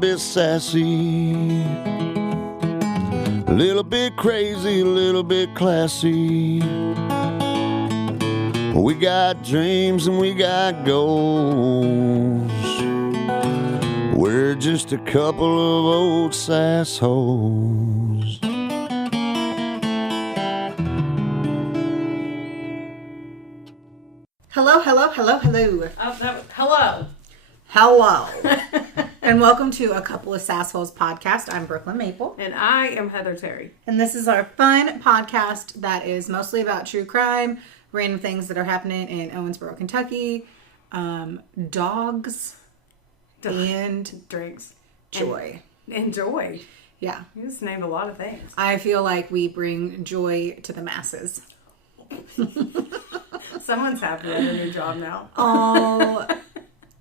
bit sassy, a little bit crazy, a little bit classy. We got dreams and we got goals. We're just a couple of old sassholes. Hello, hello, hello, hello. Hello. Hello. And welcome to A Couple of Sassholes podcast. I'm Brooklyn Maple. And I am Heather Terry. And this is our fun podcast that is mostly about true crime, random things that are happening in Owensboro, Kentucky, dogs, and drinks. Joy. And joy. Yeah. You just named a lot of things. I feel like we bring joy to the masses. Someone's happy at a new job now. All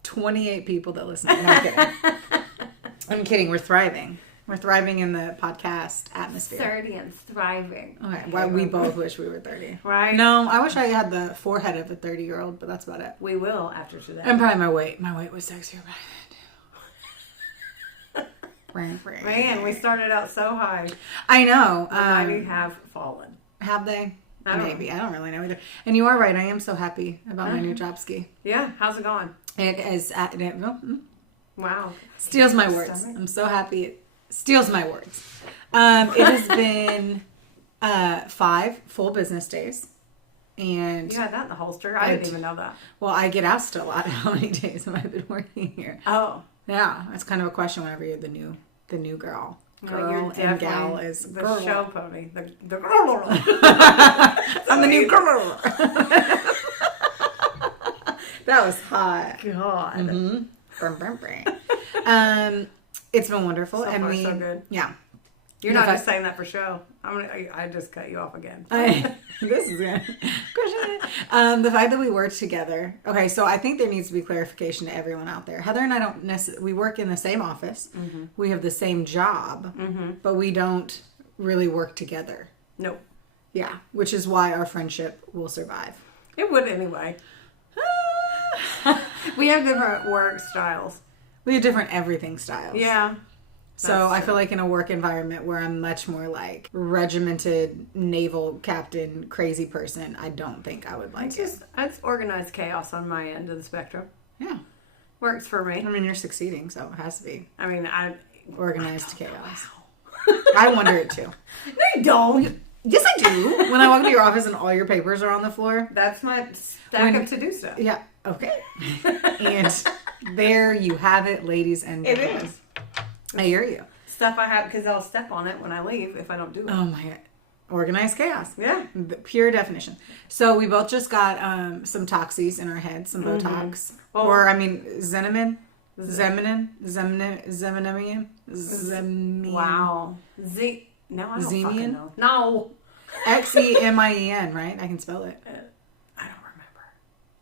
28 people that listen. No, I'm kidding. I'm kidding. We're thriving. We're thriving in the podcast atmosphere. 30 and thriving. Okay. Well, we both wish we were 30. Right? No, I wish I had the forehead of a 30-year-old, but that's about it. We will after today. And probably my weight. My weight was sexier back then. Man, we started out so high. I know. We have fallen. Have they? Maybe. Know. I don't really know either. And you are right. I am so happy about my new job ski. Yeah. How's it going? It is. Wow. Steals my words. I'm so happy. It steals my words. It has been 5 full business days. And you had that in the holster. I didn't even know that. Well, I get asked a lot how many days have I been working here. Oh. Yeah. That's kind of a question whenever you're the new girl. Girl and gal is the girl. show pony. The girl. I'm the new girl. That was hot. God. Mm-hmm. It's been wonderful. So and far, we, so good. Yeah. You're not just saying that for show. I just cut you off again. This is good. The fact that we work together. Okay, so I think there needs to be clarification to everyone out there. Heather and I don't necessarily. We work in the same office. Mm-hmm. We have the same job, but we don't really work together. Nope. Yeah, which is why our friendship will survive. It would anyway. We have different work styles. We have different everything styles. Yeah. So I feel like in a work environment where I'm much more like regimented naval captain crazy person, I don't think I would like it. It's organized chaos on my end of the spectrum. Yeah. Works for me. I mean, you're succeeding, so it has to be. I mean, organized chaos. Wow. I wonder it too. No, you don't. Yes, I do. When I walk into your office and all your papers are on the floor. That's my stack of to-do stuff. Yeah. Okay. And there you have it, ladies and gentlemen. It is. I hear you. Stuff I have because I'll step on it when I leave if I don't do it. Oh my God. Organized chaos. Yeah. The pure definition. So we both just got some toxies in our heads, some Botox. Oh. Or, I mean, Zemin. Wow. No, I don't fucking know. No. Xemien, right? I can spell it. I don't remember.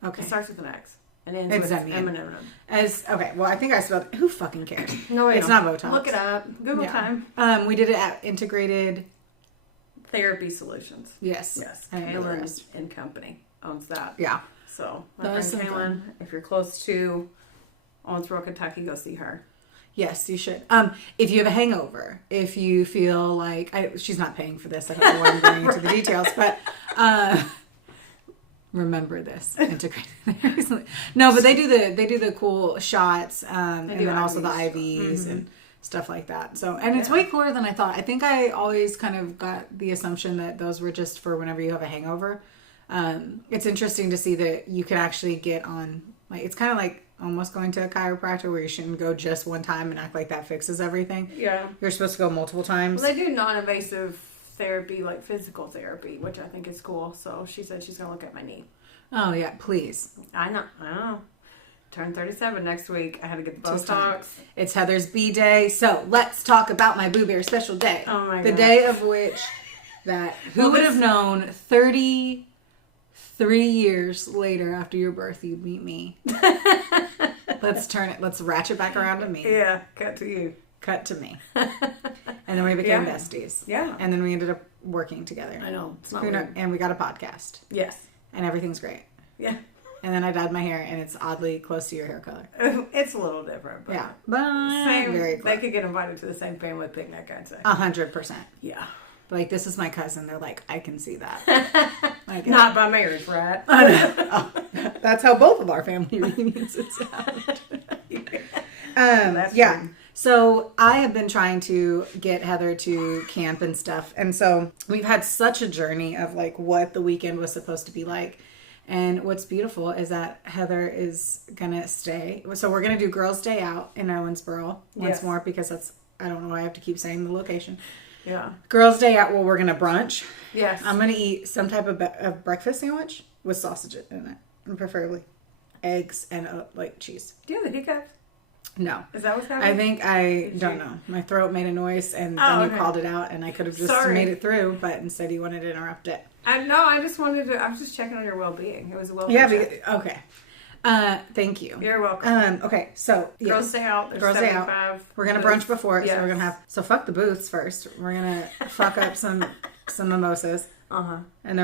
Okay. It starts with an X. And ends It's with Zemin. Okay, well, I think I spelled it. Who fucking cares? No, it's not Botox. Look it up. Google time. We did it at Integrated Therapy Solutions. Yes. Kaylin and Company owns that. Yeah. So, my friend Kaylin, if you're close to Owensboro, Kentucky, go see her. Yes, you should. If you have a hangover, if you feel like she's not paying for this, I don't know why I'm going into the details, but remember this. Integrated. No, but they do the cool shots, and then IVs. Also the IVs and stuff like that. So, and it's way cooler than I thought. I think I always kind of got the assumption that those were just for whenever you have a hangover. It's interesting to see that you can actually get on, like, it's kind of like almost going to a chiropractor where you shouldn't go just one time and act like that fixes everything. Yeah. You're supposed to go multiple times. Well, they do non-invasive therapy, like physical therapy, which I think is cool. So she said she's going to look at my knee. Oh, yeah, please. I know. Turn 37 next week. I had to get the Botox. It's Heather's B-Day. So let's talk about my Boo Bear special day. Oh, my God. The day of which who would have known 33 years later after your birth you'd meet me. Let's ratchet back around to me. Yeah, cut to you. Cut to me. And then we became besties. Yeah. And then we ended up working together. I know. It's not weird. And we got a podcast. Yes. And everything's great. Yeah. And then I dyed my hair, and it's oddly close to your hair color. It's a little different, but Yeah, but same. very close. They could get invited to the same family picnic, I'd say. 100%. Yeah. Like, this is my cousin. They're like, I can see that. Like, Not by marriage, right? Oh, that's how both of our family reunions would sound. That's yeah. true. So I have been trying to get Heather to camp and stuff. And so we've had such a journey of like what the weekend was supposed to be like. And what's beautiful is that Heather is going to stay. So we're going to do Girls' Day Out in Owensboro once more because that's, I don't know why I have to keep saying the location. Yeah. Girls' Day Out, well, we're going to brunch. Yes. I'm going to eat some type of breakfast sandwich with sausage in it. And preferably eggs and like cheese. Do you have the hiccups? No. Is that what's happening? I don't know. My throat made a noise and then you called it out and I could have just made it through, but instead you wanted to interrupt it. I just wanted to, I was just checking on your well-being. It was a well-being check. Okay. Thank you. You're welcome. Okay, so yes. Girls Day Out. There's Girls Day 75 Out. We're gonna brunch before it, yes. so we're gonna have. So fuck the booths first. We're gonna fuck up some mimosas. And then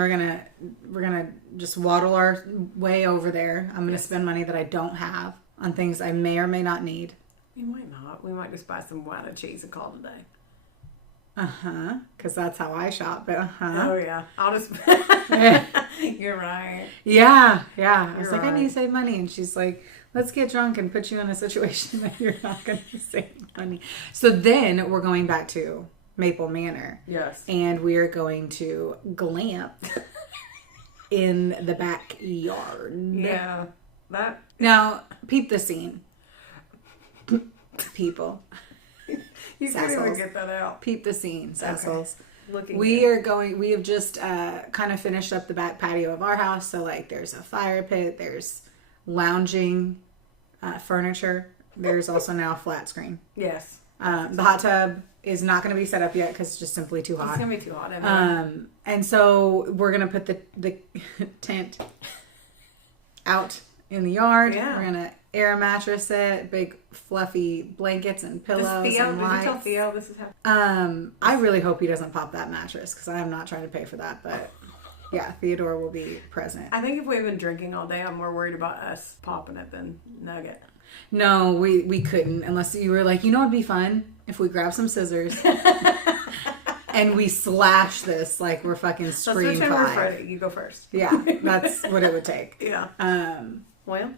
we're gonna just waddle our way over there. I'm gonna spend money that I don't have on things I may or may not need. You might not. We might just buy some wine and cheese and call it a day. Because that's how I shop. But Oh yeah. I'll just. You're right. Yeah. I was like, right. I need to save money, and she's like, let's get drunk and put you in a situation that you're not going to save money. So then we're going back to Maple Manor. Yes. And we're going to glamp in the backyard. Yeah. Now, peep the scene. People. You can't even Sassholes. get that out. Peep the scene, Sassholes. Looking We good. have just kind of finished up the back patio of our house. So, like, there's a fire pit, there's lounging furniture. There's also now a flat screen. Yes. The hot tub is not going to be set up yet because it's just simply too hot. It's going to be too hot. I know. And so we're going to put the tent out in the yard. Yeah. We're going to air mattress it, big fluffy blankets and pillows and Did you tell lights. Theo this is happening? I really hope he doesn't pop that mattress because I am not trying to pay for that. But yeah, Theodore will be present. I think if we've been drinking all day, I'm more worried about us popping it than Nugget. No, we couldn't unless you were like, you know, it'd be fun if we grab some scissors and we slash this like we're fucking Scream 5. You go first. Yeah, that's what it would take. Yeah. Well,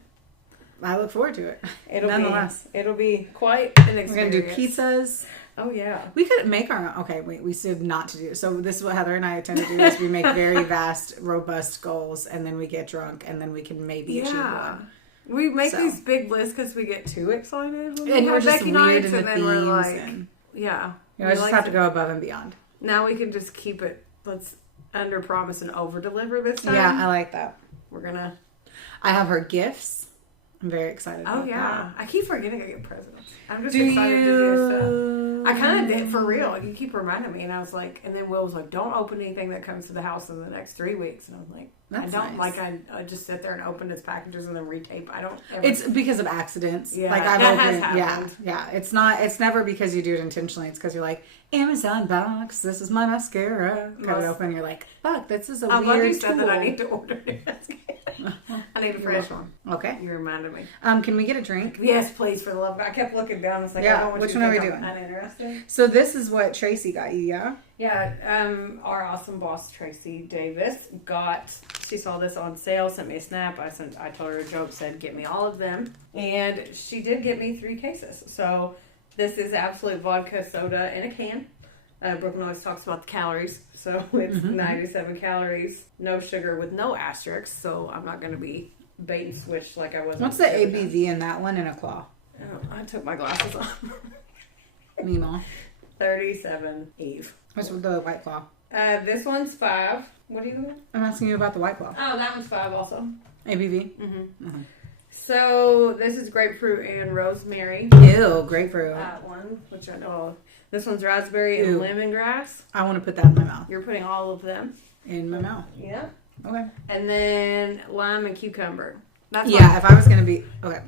I look forward to it. It'll be quite an experience. We're gonna do pizzas. Oh yeah. We could make our own. Okay, wait. We said not to do. So this is what Heather and I tend to do: is we make very vast, robust goals, and then we get drunk, and then we can maybe achieve one. We make these big lists because we get too excited. And we're just weird in the themes. We're like, and, yeah. I just have to go above and beyond. Now we can just keep it. Let's under promise and over deliver this time. Yeah, I like that. We're gonna. I have her gifts. I'm very excited about that. I keep forgetting I get presents. I'm just excited to do stuff. I kind of did for real. You keep reminding me, and I was like, and then Will was like, "Don't open anything that comes to the house in the next 3 weeks." And I was like, That's "I don't nice. like. I just sit there and open his packages and then retape. I don't." It's because of accidents. Yeah, like I've that opened. has happened. Yeah. It's not. It's never because you do it intentionally. It's because you're like, Amazon box. This is my mascara. Cut it open. You're like, fuck. This is a I weird love you tool. said that I need to order new mascara. I need a fresh one. Okay. You reminded me. Can we get a drink? Yes, please, for the love of God. I kept looking down. I was like, Yeah, I don't want which you one to are we think doing? I'm uninterested. So this is what Tracy got you, yeah? Yeah, our awesome boss Tracy Davis she saw this on sale, sent me a snap. I told her a joke, said get me all of them, and she did get me 3 cases. So this is absolute vodka soda in a can. Brooklyn always talks about the calories, so it's 97 calories, no sugar with no asterisks. So I'm not going to be bait and switch like I was. What's the ABV in that one in a claw? Oh, I took my glasses off. Meemaw. 37 Eve. What's the White Claw? This one's 5. What do you want? I'm asking you about the White Claw. Oh, that one's 5 also. ABV? Mm-hmm. So this is grapefruit and rosemary. Ew, grapefruit. That one, which I know. This one's raspberry and lemongrass. I want to put that in my mouth. You're putting all of them In my mouth. Yeah. Okay. And then lime and cucumber. That's if I was going to be... Okay.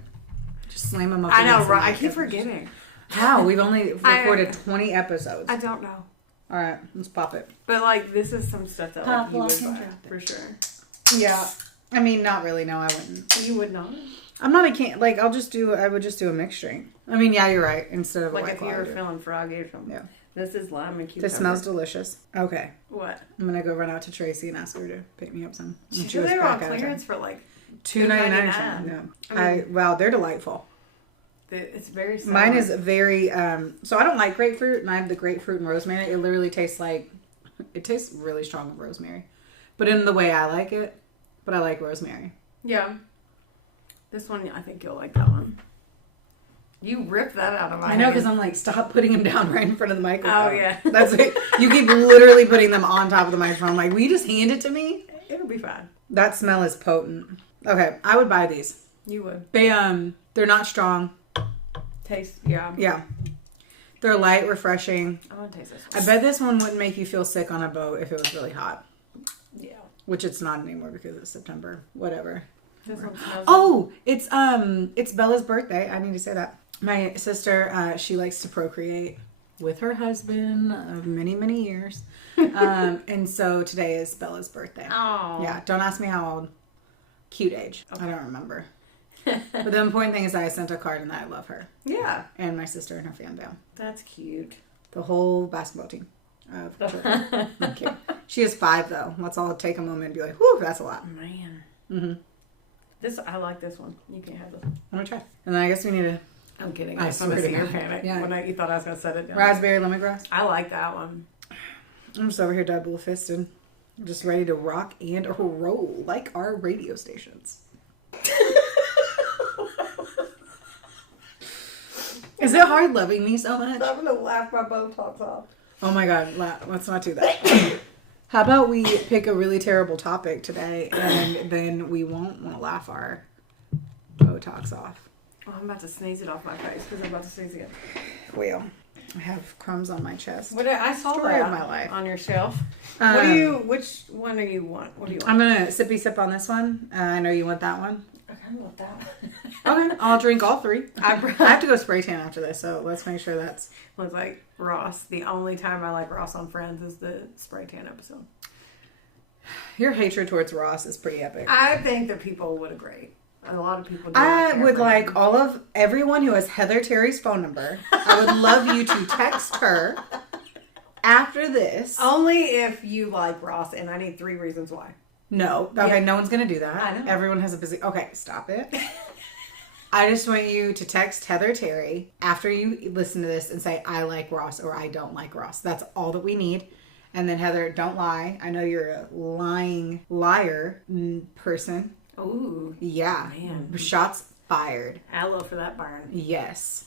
Just slam them up. I know, against the right? I mic. keep forgetting. How? We've only recorded 20 episodes. I don't know. All right. Let's pop it. But, like, this is some stuff that like, you would buy, for sure. Yeah. I mean, not really. No, I wouldn't. You would not? I'm not a can. Like, I would just do a mixed drink. I mean, yeah, you're right. Instead of like a White if Claw, you were feeling froggy or something. Yeah. This is lime and cucumber. This smells delicious. Okay. What? I'm gonna go run out to Tracy and ask her to pick me up some. She was on clearance for like $2.99. No. Wow, they're delightful. It's very sour. Mine is very, so I don't like grapefruit, and I have the grapefruit and rosemary. It literally tastes really strong with rosemary. But in the way I like it, but I like rosemary. Yeah. This one, I think you'll like that one. You ripped that out of my hand. I know, because I'm like, stop putting them down right in front of the microphone. Oh, yeah. That's it. You keep literally putting them on top of the microphone. I'm like, will you just hand it to me? It'll be fine. That smell is potent. Okay, I would buy these. You would. They're not strong. Taste, yeah. Yeah. They're light, refreshing. I want to taste this one. I bet this one wouldn't make you feel sick on a boat if it was really hot. Yeah. Which it's not anymore because it's September. Whatever. This one smells Oh, it's Bella's birthday. I need to say that. My sister, she likes to procreate with her husband of many, many years. And so today is Bella's birthday. Oh. Yeah, don't ask me how old. Cute age. Okay. I don't remember. But the important thing is that I sent a card and that I love her. Yeah. And my sister and her family. That's cute. The whole basketball team of children. Okay. She is 5 though. Let's all take a moment and be like, whew, that's a lot. Man. Mm-hmm. I like this one. You can have this one. I'm gonna try. And then I guess we need to... I'm kidding. I swear to your God. panic. Yeah. When you thought I was going to set it down. Raspberry lemongrass. I like that one. I'm just over here double-fisted. Just ready to rock and roll like our radio stations. Is it hard loving me so much? I'm going to laugh my Botox off. Oh my God, let's not do that. How about we pick a really terrible topic today and then we won't want to laugh our Botox off. Oh, I'm about to sneeze it off my face because I'm about to sneeze again. Well, I have crumbs on my chest. I saw Story that of my life. on your shelf. Which one do you want? What do you want? I'm going to sippy sip on this one. I know you want that one. I kind of want that one. Okay, I'll drink all 3. I have to go spray tan after this, so let's make sure that's... Looks like Ross. The only time I like Ross on Friends is the spray tan episode. Your hatred towards Ross is pretty epic. I think that people would agree. A lot of people do. I would like everyone who has Heather Terry's phone number. I would love you to text her after this. Only if you like Ross, and I need 3 reasons why. No. Okay, no one's going to do that. I know. Everyone has a busy... Okay, stop it. I just want you to text Heather Terry after you listen to this and say, I like Ross or I don't like Ross. That's all that we need. And then, Heather, don't lie. I know you're a lying liar person. Ooh. Yeah. Man. Shots fired. Aloe for that burn. Yes.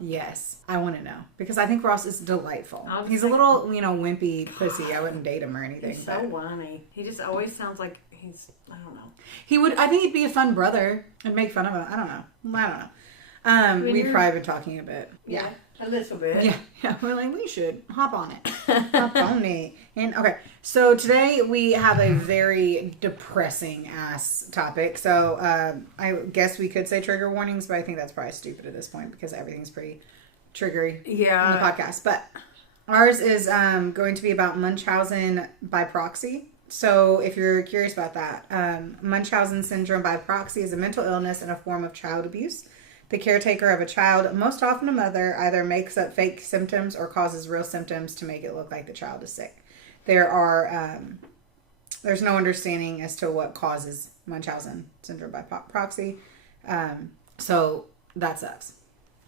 Yes. I want to know. Because I think Ross is delightful. He's a like, little, wimpy pussy. I wouldn't date him or anything. He's so whiny. He just always sounds like he's, I don't know. I think he'd be a fun brother and make fun of him. I don't know. We've probably been talking a bit. Yeah. A little bit. Yeah. We're like, we should hop on it. Hop on it. And okay. So today we have a very depressing ass topic. So I guess we could say trigger warnings, but I think that's probably stupid at this point because everything's pretty triggery on the podcast. But ours is going to be about Munchausen by Proxy. So if you're curious about that, Munchausen syndrome by proxy is a mental illness and a form of child abuse. The caretaker of a child, most often a mother, either makes up fake symptoms or causes real symptoms to make it look like the child is sick. There's no understanding as to what causes Munchausen syndrome by proxy. So that sucks.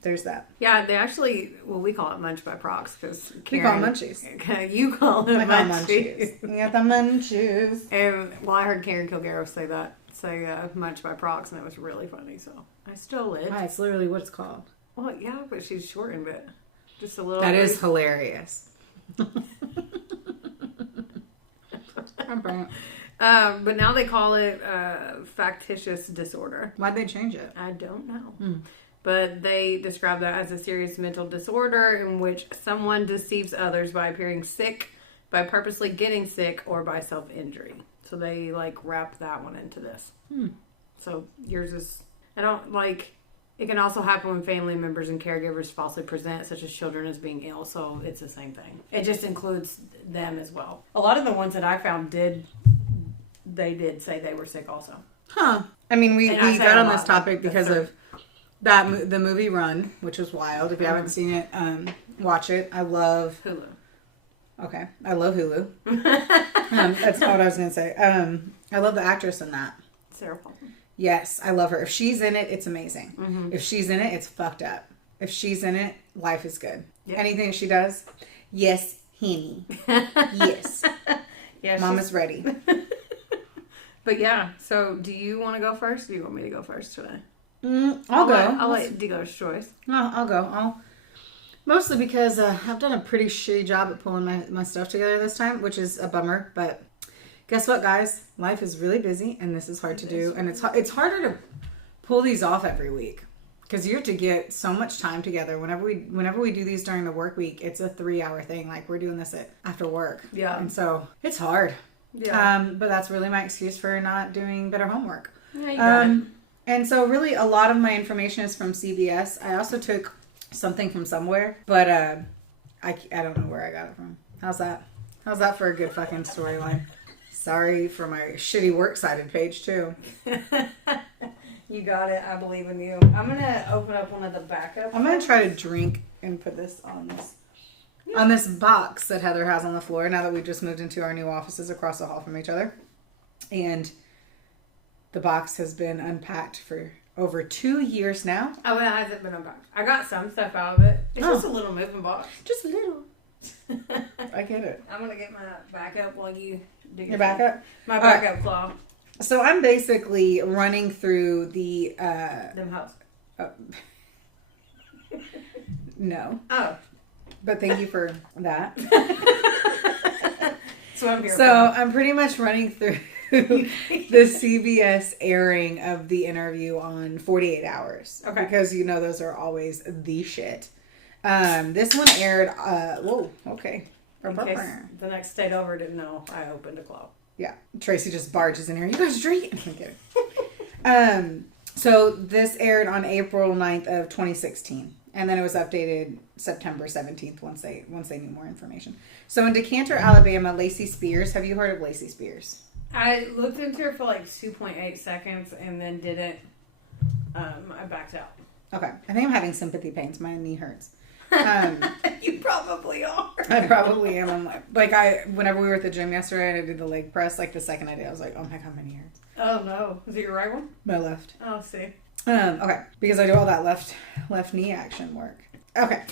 There's that. Yeah, they actually, we call it Munch by Prox because we call it Munchies. You call it Munchies. You got the Munchies. And I heard Karen Kilgaro say Munch by Prox, and it was really funny. So I stole it. It's literally what it's called. Well, yeah, but she's shortened it just a little. That is hilarious. But now they call it factitious disorder. Why'd they change it? I don't know. But they describe that as a serious mental disorder in which someone deceives others by appearing sick, by purposely getting sick, or by self-injury. So they wrap that one into this. So yours is, it can also happen when family members and caregivers falsely present such as children as being ill. So it's the same thing. It just includes them as well. A lot of the ones that I found did they did say they were sick also. Huh. I mean, we And I say got a on lot, this topic like, because the of the movie Run, which was wild. If you haven't seen it, watch it. I love Hulu. Okay, I love Hulu. That's not what I was gonna say. I love the actress in that. Sarah Paulson. Yes, I love her. If she's in it, it's amazing. Mm-hmm. If she's in it, it's fucked up. If she's in it, life is good. Yep. Anything she does, yes, Henny. Yes. Yeah, Mama's ready. But yeah, so do you want to go first? Or do you want me to go first today? I'll go. I'll let dealer's choice. No, I'll go. Mostly because I've done a pretty shitty job at pulling my stuff together this time, which is a bummer. But guess what, guys? Life is really busy, and this is hard to do. And it's harder to pull these off every week because you have to get so much time together. Whenever we do these during the work week, it's a 3-hour thing. Like we're doing this after work. Yeah. And so it's hard. Yeah. But that's really my excuse for not doing better homework. Yeah, you got it. And so really a lot of my information is from CBS. I also took something from somewhere, but I don't know where I got it from. How's that? How's that for a good fucking storyline? Sorry for my shitty works cited page too. You got it. I believe in you. I'm going to open up one of the backups. I'm going to try to drink and put this on this box that Heather has on the floor now that we just moved into our new offices across the hall from each other. And the box has been unpacked for over 2 years now. Oh, it hasn't been unboxed. I got some stuff out of it. It's just a little moving box. Just a little. I get it. I'm going to get my backup while you do Your backup? My backup claw. So I'm basically running through the... Them house. No. Oh. But thank you for that. So I'm here. So I'm pretty much running through the CBS airing of the interview on 48 Hours. Okay. Because you know those are always the shit. This one aired... whoa, okay. In case the next state over didn't know, I opened a claw. Yeah. Tracy just barges in here. You guys drinking? I'm kidding. So this aired on April 9th of 2016. And then it was updated September 17th once they knew more information. So in Decanter, Alabama, Lacey Spears. Have you heard of Lacey Spears? I looked into her for like 2.8 seconds and then didn't. I backed out. Okay. I think I'm having sympathy pains. My knee hurts. You probably are. I probably am. I'm whenever we were at the gym yesterday and I did the leg press, like the second I did, I was like, oh my God, my knee hurts. Oh no. Is it your right one? My left. Oh, see. Okay. Because I do all that left knee action work. Okay.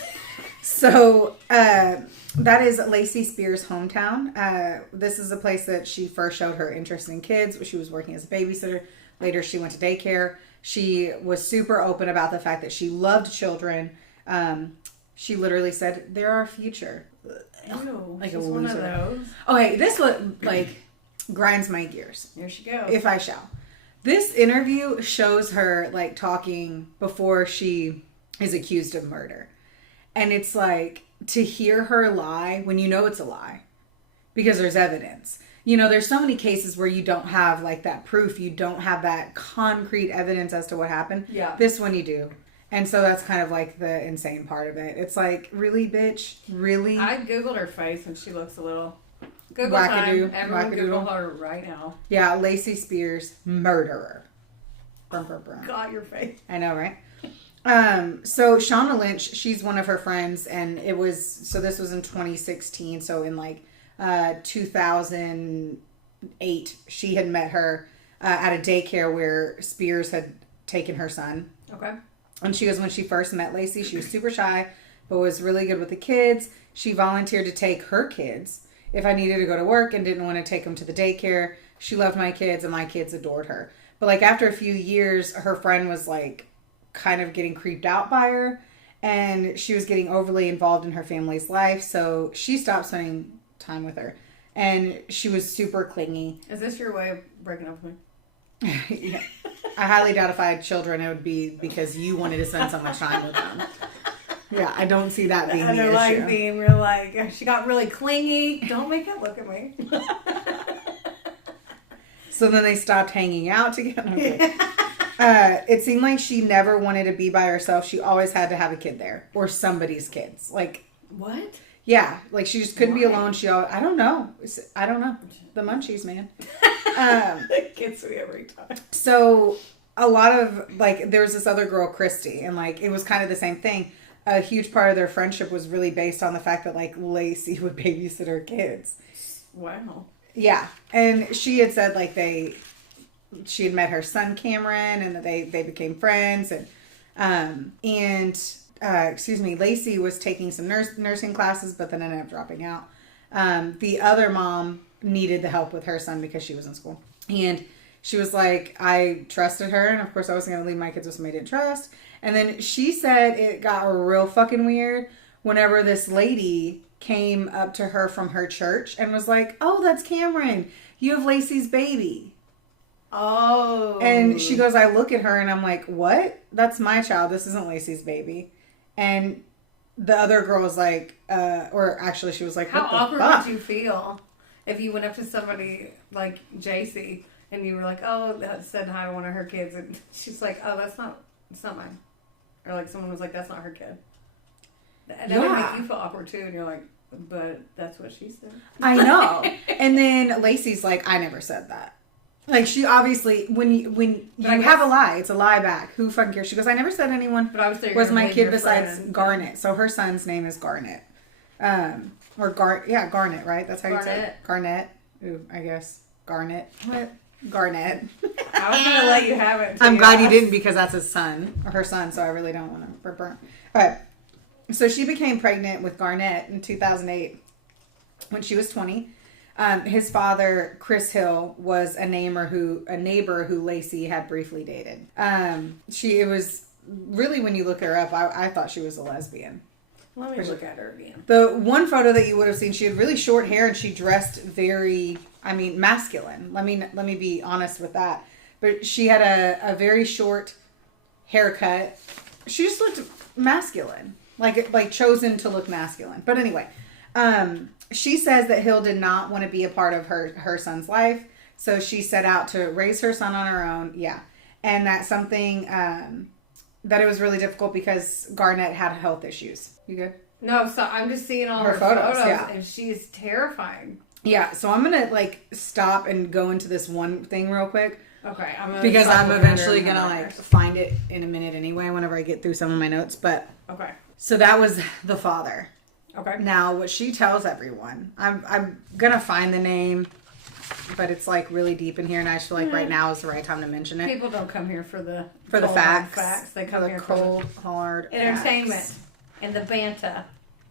So, that is Lacey Spears' hometown. This is a place that she first showed her interest in kids. She was working as a babysitter. Later, she went to daycare. She was super open about the fact that she loved children. She literally said, "They're our future." Ew, like a she's one of loser. those. Okay, this one grinds my gears. Here she goes. If I shall. This interview shows her talking before she is accused of murder. And it's to hear her lie when you know it's a lie because there's evidence. You know, there's so many cases where you don't have that proof. You don't have that concrete evidence as to what happened. Yeah. This one you do. And so that's kind of the insane part of it. It's really, bitch? Really? I Googled her face and she looks a little... Google Wackadoo. time. Everyone Google Wackadoodle. her right now. Yeah, Lacey Spears, murderer. Brum, brum, brum. Got your face. I know, right? So Shauna Lynch, she's one of her friends, and this was in 2016. So in 2008, she had met her at a daycare where Spears had taken her son. Okay. And when she first met Lacey, she was super shy, but was really good with the kids. She volunteered to take her kids if I needed to go to work and didn't want to take them to the daycare. She loved my kids, and my kids adored her. But after a few years, her friend was kind of getting creeped out by her, and she was getting overly involved in her family's life, so she stopped spending time with her, and she was super clingy. Is this your way of breaking up with me? Yeah. I highly doubt if I had children it would be because you wanted to spend so much time with them. Yeah, I don't see that being the issue. Being real she got really clingy. Don't make it look at me. So then they stopped hanging out together. Okay. It seemed like she never wanted to be by herself. She always had to have a kid there or somebody's kids. What? Yeah, she just couldn't be alone. I don't know. The munchies, man. It gets me every time. So a lot of, like, there was this other girl, Christy, and, like, it was kind of the same thing. A huge part of their friendship was really based on the fact that, like, Lacey would babysit her kids. Wow. Yeah. And she had said, like, she had met her son, Cameron, and they became friends. And Lacey was taking some nursing classes, but then ended up dropping out. The other mom needed the help with her son because she was in school. And she was like, I trusted her, and of course I wasn't going to leave my kids with somebody I didn't trust. And then she said it got real fucking weird whenever this lady came up to her from her church and was like, oh, that's Cameron. You have Lacey's baby. Oh. And she goes, I look at her and I'm like, what? That's my child. This isn't Lacey's baby. And the other girl was like, or actually she was like, how what the awkward fuck? would you feel if you went up to somebody like JC and you were like, oh, that said hi to one of her kids, and she's like, oh, it's not mine. Or like someone was like, that's not her kid. That would make you feel awkward too, and you're like, but that's what she said. I know. And then Lacey's like, I never said that. Like, she obviously, when you have a lie, it's a lie back. Who fucking cares? She goes, I never said anyone was my kid besides Garnett. So her son's name is Garnett. Garnett, right? That's how you say it? Garnett. Ooh, I guess. Garnett. What? Garnett. I was going to let you have it. I'm glad you didn't, because that's his son, or her son, so I really don't want to burn. All right. So she became pregnant with Garnett in 2008 when she was 20. His father, Chris Hill, was a neighbor who Lacey had briefly dated. It was really, when you look her up, I thought she was a lesbian. Let me look at her again. The one photo that you would have seen, she had really short hair and she dressed very, masculine. Let me be honest with that. But she had a very short haircut. She just looked masculine, like chosen to look masculine. But anyway, she says that Hill did not want to be a part of her son's life, so she set out to raise her son on her own. Yeah, and that's something that it was really difficult because Garnett had health issues. You good? No, so I'm just seeing all her photos yeah. And she is terrifying. Yeah, so I'm gonna stop and go into this one thing real quick. Okay, because I'm eventually gonna find it in a minute anyway. Whenever I get through some of my notes, but okay. So that was the father. Okay. Now, what she tells everyone, I'm gonna find the name, but it's really deep in here, and I just feel like right now is the right time to mention it. People don't come here for the facts. They come here for cold, hard entertainment facts. And the banter.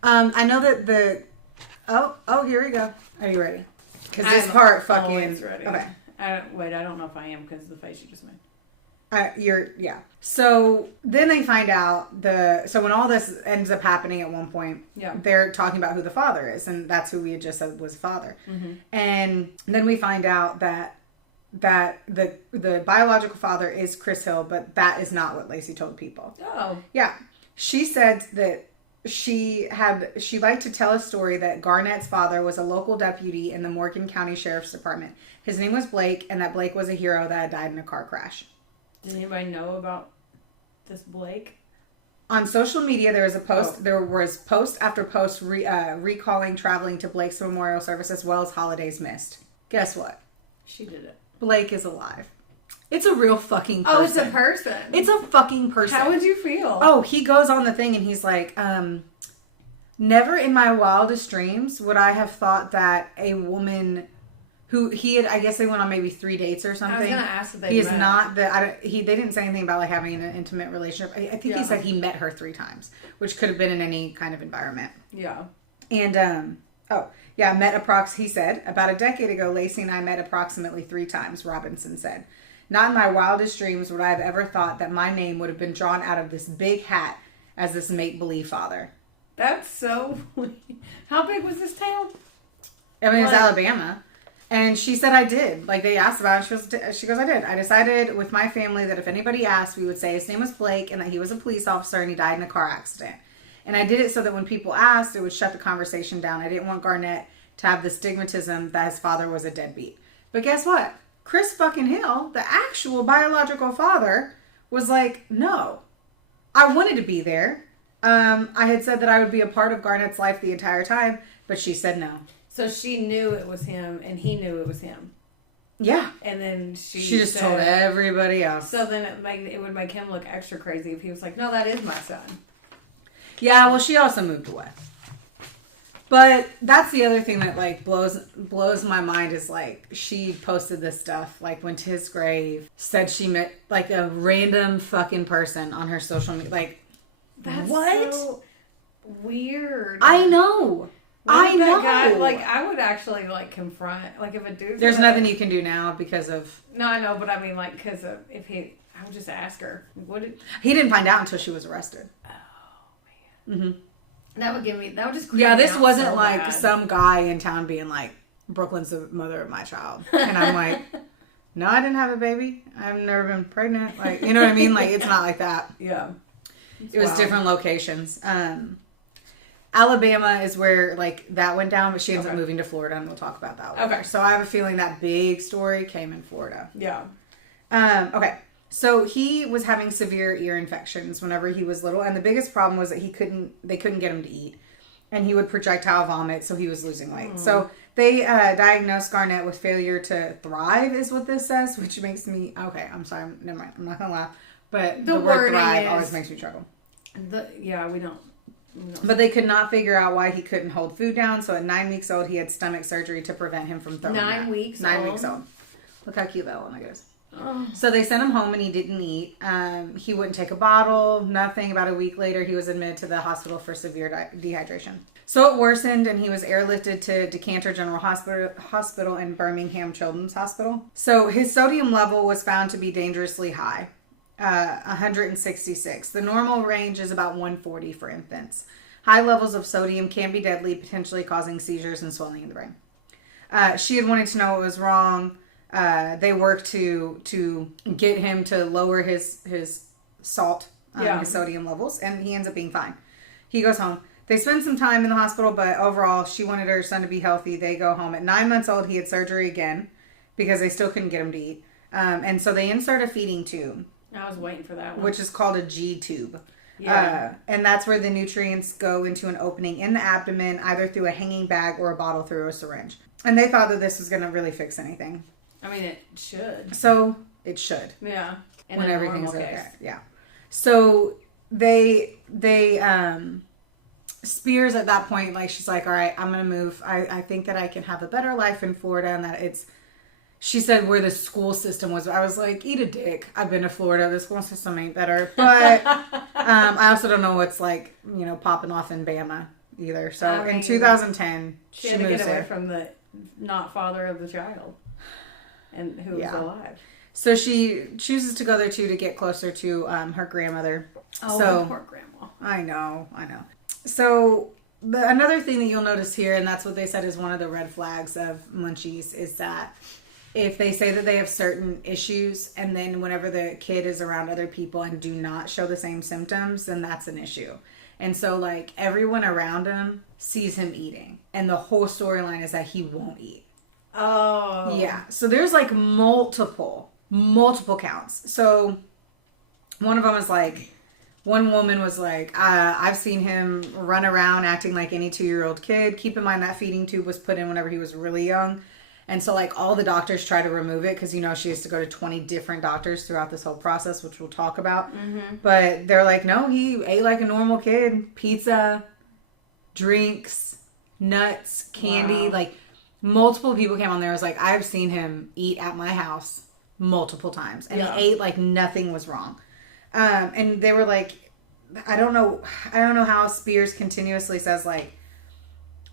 I know that here we go. Are you ready? Because this part fucking ready. Okay. I don't know if I am because of the face you just made. Yeah. So then they find out so when all this ends up happening at one point, they're talking about who the father is, and that's who we had just said was father. Mm-hmm. And then we find out that the biological father is Chris Hill, but that is not what Lacey told people. Oh. Yeah. She said that she liked to tell a story that Garnett's father was a local deputy in the Morgan County Sheriff's Department. His name was Blake, and that Blake was a hero that had died in a car crash. Does anybody know about this Blake? On social media, there was a post. Oh. There was post after post recalling traveling to Blake's memorial service as well as holidays missed. Guess what? She did it. Blake is alive. It's a real fucking person. Oh, it's a person. It's a fucking person. How would you feel? Oh, he goes on the thing and he's like, never in my wildest dreams would I have thought that a woman who I guess they went on maybe 3 dates or something. I was going to ask if they met. He is not they didn't say anything about having an intimate relationship. I think he said he met her 3 times, which could have been in any kind of environment. Yeah. And, met he said, about a decade ago, Lacey and I met approximately 3 times, Robinson said. Not in my wildest dreams would I have ever thought that my name would have been drawn out of this big hat as this make-believe father. That's so... How big was this town? I mean, it was Alabama. And she said, I did. They asked about it. She goes, I did. I decided with my family that if anybody asked, we would say his name was Blake and that he was a police officer and he died in a car accident. And I did it so that when people asked, it would shut the conversation down. I didn't want Garnett to have the stigmatism that his father was a deadbeat. But guess what? Chris fucking Hill, the actual biological father, was like, no. I wanted to be there. I had said that I would be a part of Garnett's life the entire time, but she said no. So she knew it was him, and he knew it was him. Yeah. And then she just told everybody else. So then it would make him look extra crazy if he was like, no, that is my son. Yeah, well, she also moved away. But that's the other thing that, like, blows my mind is, like, she posted this stuff, like, went to his grave, said she met, like, a random fucking person on her social media. Like, that's what? So weird. I know. I know. Guy, like, I would actually, like, confront, like, if a dude... There's nothing you can do now because of... No, I know, but I mean, like, because of, if he... I would just ask her. He didn't find out until she was arrested. Oh, man. Mm-hmm. That would just creep Yeah, me this out wasn't so like bad. some guy in town being like, Brooklyn's the mother of my child. And I'm like, no, I didn't have a baby. I've never been pregnant. Like, you know what I mean? Like, it's not like that. Yeah. It was different locations. Alabama is where, like, that went down, but she ends up moving to Florida, and we'll talk about that later. Okay. So I have a feeling that big story came in Florida. Yeah. Okay. So he was having severe ear infections whenever he was little, and the biggest problem was that they couldn't get him to eat, and he would projectile vomit, so he was losing weight. So they diagnosed Garnett with failure to thrive, is what this says, which makes me okay. I'm sorry, never mind. I'm not gonna laugh, but the word thrive always makes me chuckle. We don't. But they could not figure out why he couldn't hold food down. So at 9 weeks old, he had stomach surgery to prevent him from throwing up. 9 weeks. 9 weeks old. Look how cute that one is. So they sent him home and he didn't eat. He wouldn't take a bottle, nothing. About a week later, he was admitted to the hospital for severe dehydration. So it worsened and he was airlifted to Decanter General Hospital and Birmingham Children's Hospital. So his sodium level was found to be dangerously high, 166. The normal range is about 140 for infants. High levels of sodium can be deadly, potentially causing seizures and swelling in the brain. She had wanted to know what was wrong. They worked to get him to lower his salt, his sodium levels, and he ends up being fine. He goes home. They spend some time in the hospital, but overall, she wanted her son to be healthy. They go home. At 9 months old, he had surgery again because they still couldn't get him to eat. And so they insert a feeding tube. I was waiting for that one. Which is called a G tube. Yeah. And that's where the nutrients go into an opening in the abdomen, either through a hanging bag or a bottle through a syringe. And they thought that this was going to really fix anything. I mean, it should. So it should. Yeah. When everything's okay. Yeah. So they Spears at that point, like, she's like, all right, I'm going to move. I think that I can have a better life in Florida, and that she said where the school system was. I was like, eat a dick. I've been to Florida. The school system ain't better. But I also don't know what's like, popping off in Bama either. So in 2010, she had to get away from the not father of the child and who was alive. So she chooses to go there too to get closer to her grandmother. Oh, so, poor grandma. I know. So another thing that you'll notice here, and that's what they said is one of the red flags of munchies, is that if they say that they have certain issues and then whenever the kid is around other people and do not show the same symptoms, then that's an issue. And so, like, everyone around him sees him eating. And the whole storyline is that he won't eat. Oh. Yeah. So there's, like, multiple counts. So one of them is, like, one woman was like, I've seen him run around acting like any 2-year-old kid. Keep in mind that feeding tube was put in whenever he was really young. And so, like, all the doctors try to remove it because, she has to go to 20 different doctors throughout this whole process, which we'll talk about. Mm-hmm. But they're like, no, he ate like a normal kid. Pizza, drinks, nuts, candy. Wow. Like, multiple people came on there. I was like, I've seen him eat at my house multiple times. And he ate like nothing was wrong. And they were like, I don't know how Spears continuously says, like,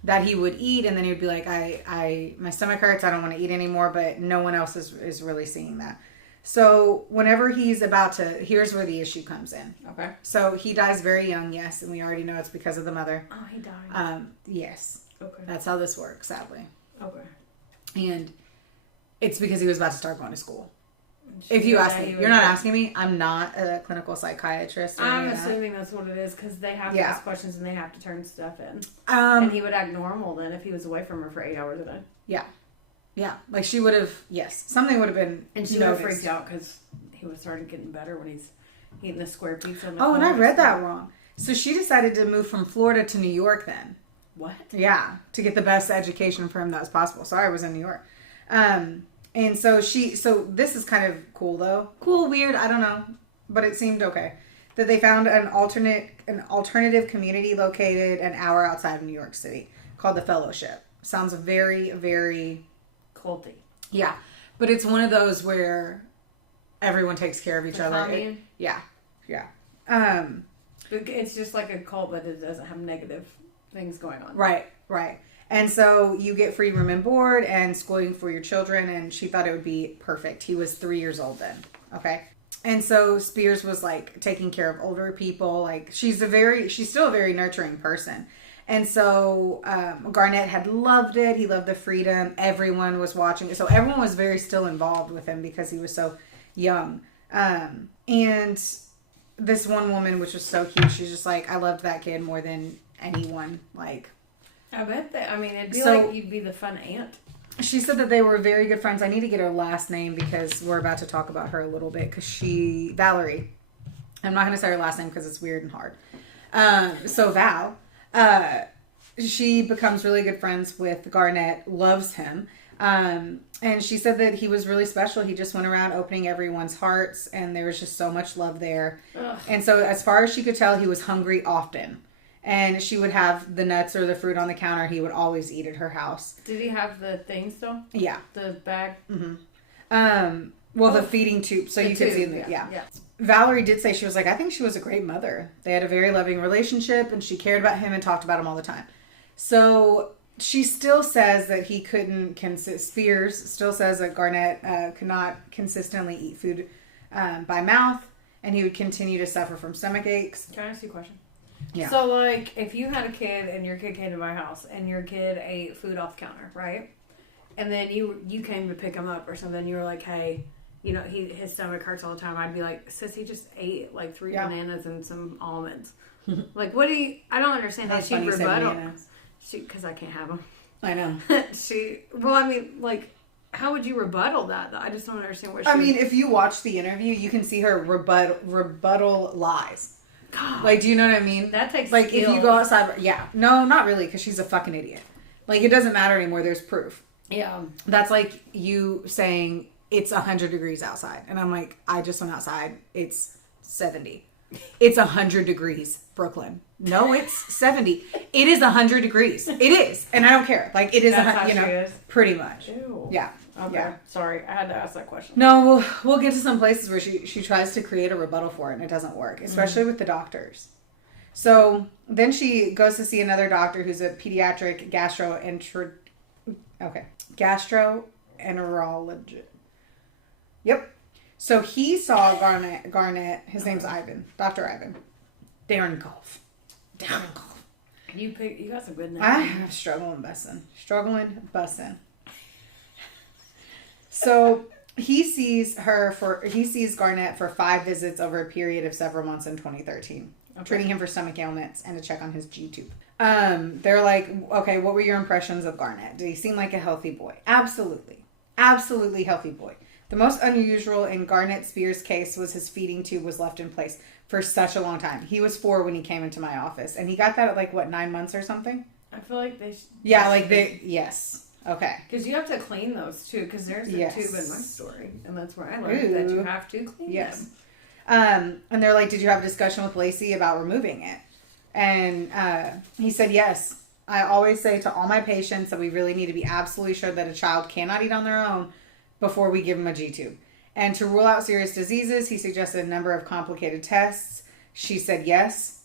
that he would eat, and then he would be like, my stomach hurts, I don't want to eat anymore, but no one else is really seeing that. So whenever he's about to, here's where the issue comes in. Okay. So he dies very young, yes, and we already know it's because of the mother. Oh, he died. Yes. Okay. That's how this works, sadly. Okay. And it's because he was about to start going to school. If you ask me, you're not asking me. I'm not a clinical psychiatrist. I'm assuming that's what it is because they have to ask questions and they have to turn stuff in. And he would act normal then if he was away from her for 8 hours a day. Yeah. Yeah. Like she would have, yes. Something would have been And she would have freaked out because he was started getting better when he's eating the square pizza. And I read that wrong. So she decided to move from Florida to New York then. What? Yeah. To get the best education for him that was possible. Sorry, I was in New York. And so this is kind of cool though. Cool, weird, I don't know. But it seemed okay. That they found an alternative community located an hour outside of New York City called the Fellowship. Sounds very, very culty. Yeah. But it's one of those where everyone takes care of each other. Yeah. It's just like a cult, but it doesn't have negative things going on. Right. And so you get free room and board and schooling for your children, and she thought it would be perfect. He was 3 years old then. Okay. And so Spears was like taking care of older people. Like she's still a very nurturing person. And so Garnett had loved it. He loved the freedom. Everyone was watching. So everyone was very still involved with him because he was so young. And this one woman, which was so cute, she's just like, I loved that kid more than anyone. Like, I bet that. I mean, it'd be like you'd be the fun aunt. She said that they were very good friends. I need to get her last name because we're about to talk about her a little bit. Because Valerie. I'm not going to say her last name because it's weird and hard. So Val, she becomes really good friends with Garnett, loves him. And she said that he was really special. He just went around opening everyone's hearts, and there was just so much love there. Ugh. And so as far as she could tell, he was hungry often. And she would have the nuts or the fruit on the counter. He would always eat at her house. Did he have the thing still? Yeah. The bag? Mm-hmm. The feeding tube. So you could see them. Yeah. Valerie did say, she was like, I think she was a great mother. They had a very loving relationship, and she cared about him and talked about him all the time. So she still says that he couldn't Spears still says that Garnett could not consistently eat food by mouth, and he would continue to suffer from stomach aches. Can I ask you a question? Yeah. So, like, if you had a kid and your kid came to my house and your kid ate food off the counter, right? And then you came to pick him up or something, you were like, hey, you know, his stomach hurts all the time. I'd be like, sis, he just ate like 3 bananas and some almonds. Like, what do you? I don't understand how she rebuttal. Because I can't have them. I know. How would you rebuttal that? I just don't understand what. I mean, if you watch the interview, you can see her rebuttal lies. God. Like, do you know what I mean? That takes like skill. If you go outside, no, not really, because she's a fucking idiot. Like, it doesn't matter anymore. There's proof. Yeah, that's like you saying it's 100 degrees outside, and I'm like, I just went outside. It's 70. It's 100 degrees, Brooklyn. No, it's 70. It is 100 degrees. It is, and I don't care. Like, it is. Pretty much. Ew. Yeah. Okay. Yeah. Sorry, I had to ask that question. No, we'll get to some places where she tries to create a rebuttal for it, and it doesn't work, especially with the doctors. So then she goes to see another doctor who's a pediatric gastroenterologist. Yep. So he saw Garnett. His name's Ivan. Dr. Ivan. Darren Golf. You got some good names. I'm struggling bussin'. So he sees Garnett for 5 visits over a period of several months in 2013, treating him for stomach ailments and to check on his G-tube. They're like, okay, what were your impressions of Garnett? Did he seem like a healthy boy? Absolutely healthy boy. The most unusual in Garnett Spears' case was his feeding tube was left in place for such a long time. He was 4 when he came into my office, and he got that at 9 months or something? I feel like they yes. Okay. Because you have to clean those too, because there's a tube in my story, and that's where I learned that you have to clean them. And they're like, did you have a discussion with Lacey about removing it? And he said, yes. I always say to all my patients that we really need to be absolutely sure that a child cannot eat on their own before we give them a G-tube. And to rule out serious diseases, he suggested a number of complicated tests. She said yes.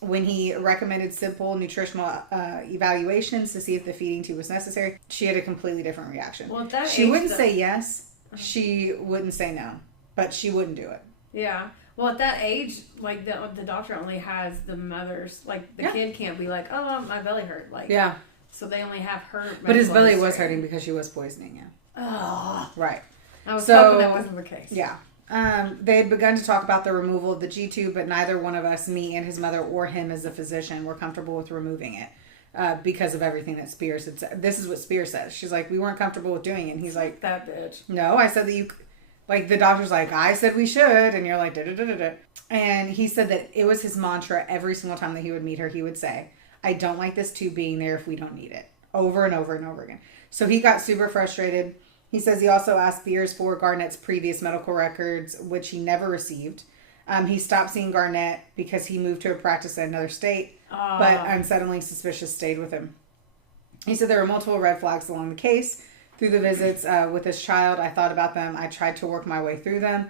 When he recommended simple nutritional evaluations to see if the feeding tube was necessary, she had a completely different reaction. Well, that she wouldn't say yes. She wouldn't say no. But she wouldn't do it. Yeah. Well, at that age, like, the doctor only has the mother's, like, the kid can't be like, oh, my belly hurt. Like, yeah. So they only have her. But his belly was hurting because she was poisoning him. Oh. Right. I was hoping that wasn't the case. Yeah. They had begun to talk about the removal of the G-tube, but neither one of us, me and his mother or him as a physician, were comfortable with removing it because of everything that Spears had said. This is what Spears says. She's like, we weren't comfortable with doing it. And he's like, that bitch. No, I said that you... Like, the doctor's like, I said we should. And you're like, da-da-da-da-da. And he said that it was his mantra every single time that he would meet her. He would say, I don't like this tube being there if we don't need it. Over and over and over again. So he got super frustrated. He says he also asked Spears for Garnett's previous medical records, which he never received. He stopped seeing Garnett because he moved to a practice in another state, but unsettlingly suspicious stayed with him. He said there were multiple red flags along the case. Through the visits with his child, I thought about them. I tried to work my way through them.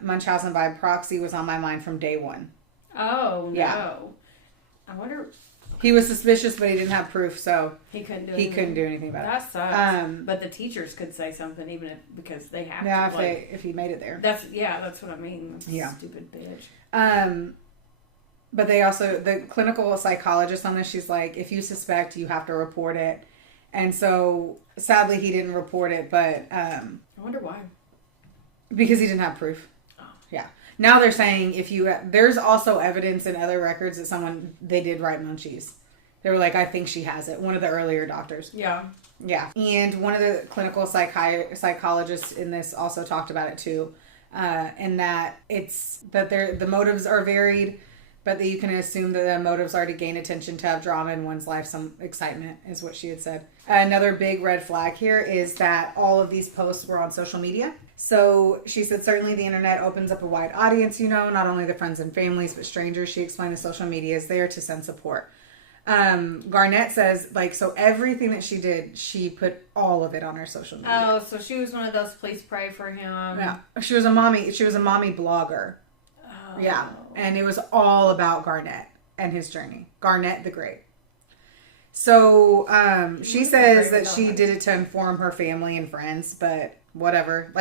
Munchausen by proxy was on my mind from day one. Oh, no. Yeah. I wonder... He was suspicious, but he didn't have proof, so he couldn't do anything about it. That sucks. But the teachers could say something, even if, because they have to. If he made it there. That's what I mean. Stupid bitch. But they also, the clinical psychologist on this, she's like, if you suspect, you have to report it. And so, sadly, he didn't report it, but... I wonder why. Because he didn't have proof. Oh. Yeah. Now they're saying there's also evidence in other records that they did write Munchies. They were like, I think she has it. One of the earlier doctors. Yeah. Yeah. And one of the clinical psychologists in this also talked about it too. And that the motives are varied, but that you can assume that the motives are to gain attention, to have drama in one's life, some excitement is what she had said. Another big red flag here is that all of these posts were on social media. So she said, certainly the internet opens up a wide audience, not only the friends and families, but strangers. She explained that social media is there to send support. Garnett says, so everything that she did, she put all of it on her social media. Oh, so she was one of those, please pray for him. Yeah. She was a mommy blogger. Oh. Yeah. And it was all about Garnett and his journey. Garnett the Great. So, she says that she did it to inform her family and friends, but whatever.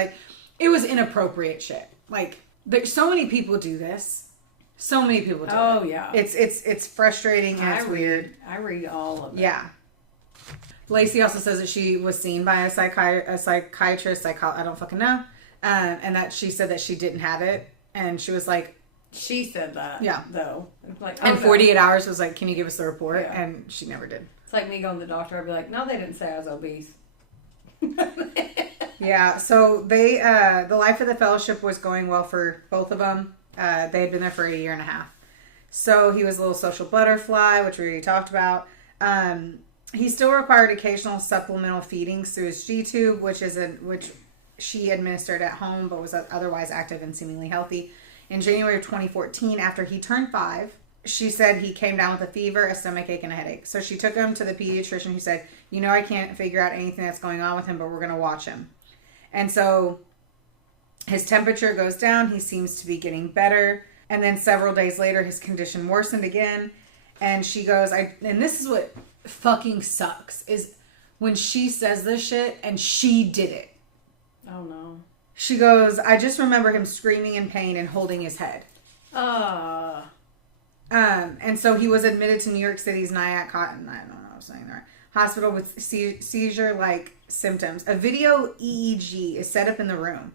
It was inappropriate shit. So many people do this. So many people do it. Oh, yeah. It's frustrating and it's weird. I read all of it. Yeah. Lacey also says that she was seen by a psychiatrist, I don't fucking know, and that she said that she didn't have it, and she was like... She said that, though. And 48 hours was like, can you give us the report? Yeah. And she never did. It's like me going to the doctor. I'd be like, no, they didn't say I was obese. Yeah, so the life of the fellowship was going well for both of them. They had been there for a year and a half. So he was a little social butterfly, which we already talked about. He still required occasional supplemental feedings through his G-tube, which she administered at home, but was otherwise active and seemingly healthy. In January of 2014, after he turned 5, she said he came down with a fever, a stomachache, and a headache. So she took him to the pediatrician who said, I can't figure out anything that's going on with him, but we're going to watch him. And so his temperature goes down. He seems to be getting better. And then several days later, his condition worsened again. And she goes, and this is what fucking sucks, is when she says this shit and she did it. Oh, no. She goes, I just remember him screaming in pain and holding his head. And so he was admitted to New York City's Nyack Cotton, I don't know what I'm saying there, hospital with seizure-like symptoms. A video EEG is set up in the room.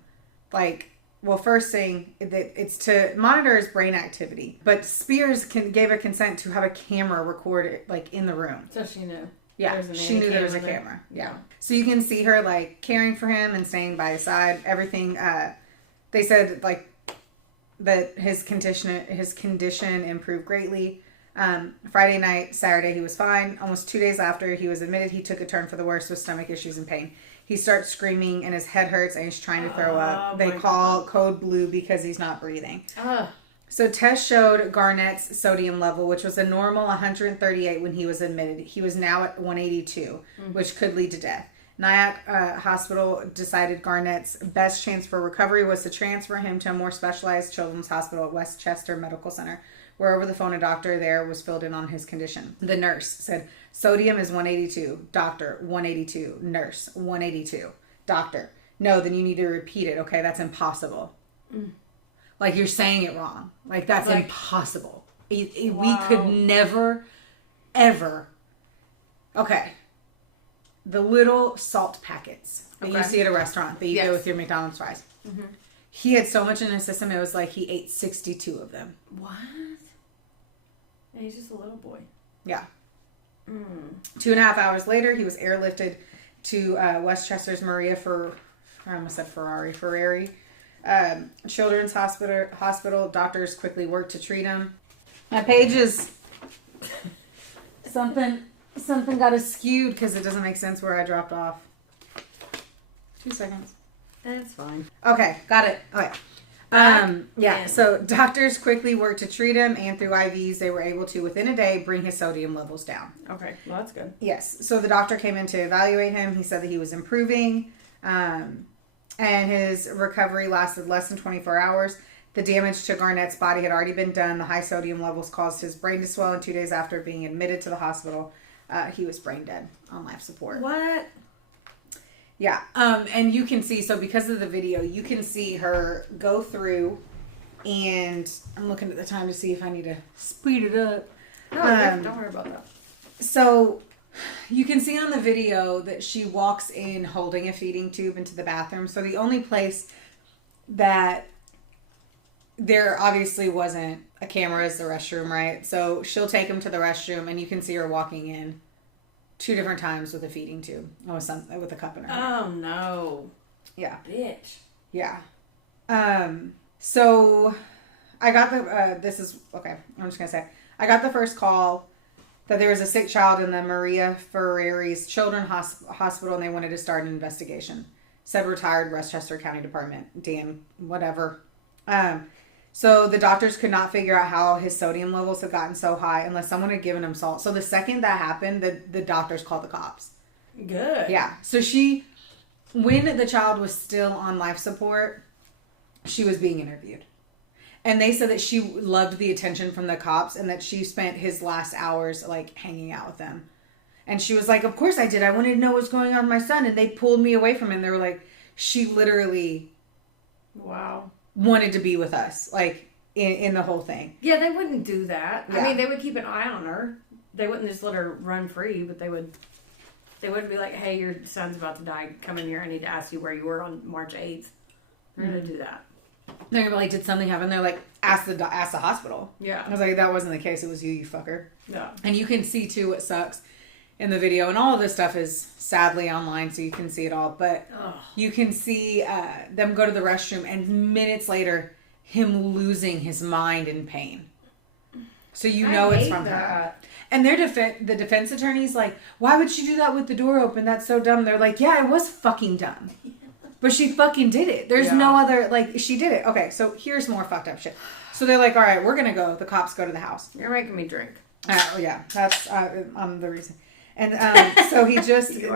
First saying that it's to monitor his brain activity. But Spears gave a consent to have a camera record it, in the room. So she knew. Yeah, she knew there was a camera. Yeah. So you can see her, caring for him and staying by his side. Everything, they said, that his condition improved greatly. Friday night, Saturday, he was fine. Almost 2 days after he was admitted, he took a turn for the worse with stomach issues and pain. He starts screaming and his head hurts and he's trying to throw up. They call code blue because he's not breathing. So tests showed Garnett's sodium level, which was a normal 138 when he was admitted. He was now at 182, which could lead to death. Nyack Hospital decided Garnett's best chance for recovery was to transfer him to a more specialized children's hospital at Westchester Medical Center, where over the phone a doctor there was filled in on his condition. The nurse said, sodium is 182. Doctor, 182. Nurse, 182. Doctor, no, then you need to repeat it. Okay, that's impossible. You're saying it wrong. That's impossible. We could never, ever. Okay. The little salt packets that you see at a restaurant that you get with your McDonald's fries. Mm-hmm. He had so much in his system, it was like he ate 62 of them. What? And he's just a little boy. Yeah. 2.5 hours later, he was airlifted to Westchester's Ferrari Children's Hospital. Doctors quickly worked to treat him. My page is something got skewed because it doesn't make sense where I dropped off. 2 seconds. That's fine. Okay, got it. Okay. Yeah, so doctors quickly worked to treat him, and through IVs, they were able to, within a day, bring his sodium levels down. Okay, well, that's good. Yes, so the doctor came in to evaluate him. He said that he was improving, and his recovery lasted less than 24 hours. The damage to Garnett's body had already been done. The high sodium levels caused his brain to swell, and 2 days after being admitted to the hospital, he was brain dead on life support. What? Yeah, and you can see, so because of the video, you can see her go through, and I'm looking at the time to see if I need to speed it up. No, don't worry about that. So you can see on the video that she walks in holding a feeding tube into the bathroom. So the only place that there obviously wasn't a camera is the restroom, right? So she'll take him to the restroom, and you can see her walking in 2 different times with a feeding tube or something with a cup in her hand. Oh no. Yeah. Bitch. Yeah. So I got the, this is, okay, I'm just going to say, I got the first call that there was a sick child in the Maria Ferreri's Children's Hospital, and they wanted to start an investigation. Said retired Westchester County Department, Dan, whatever. So the doctors could not figure out how his sodium levels had gotten so high unless someone had given him salt. So the second that happened, the doctors called the cops. Good. Yeah. So when the child was still on life support, she was being interviewed. And they said that she loved the attention from the cops and that she spent his last hours like hanging out with them. And she was like, of course I did. I wanted to know what's going on with my son. And they pulled me away from him. They were like, she literally wanted to be with us, like in the whole thing. Yeah, they wouldn't do that. Yeah. I mean, they would keep an eye on her. They wouldn't just let her run free, but they wouldn't be like, hey, your son's about to die. Come in here. I need to ask you where you were on March 8th. They're going to do that. They're like, did something happen? They're like, ask the hospital. Yeah. I was like, that wasn't the case. It was you fucker. Yeah. And you can see too what sucks in the video, and all of this stuff is sadly online, so you can see it all. But you can see them go to the restroom, and minutes later, him losing his mind in pain. So you know it's from her. And the defense attorney's like, why would she do that with the door open? That's so dumb. They're like, yeah, it was fucking dumb. But she fucking did it. There's no other, like, she did it. Okay, so here's more fucked up shit. So they're like, all right, we're going to go. The cops go to the house. You're making me drink. Oh, yeah. That's the reason. And so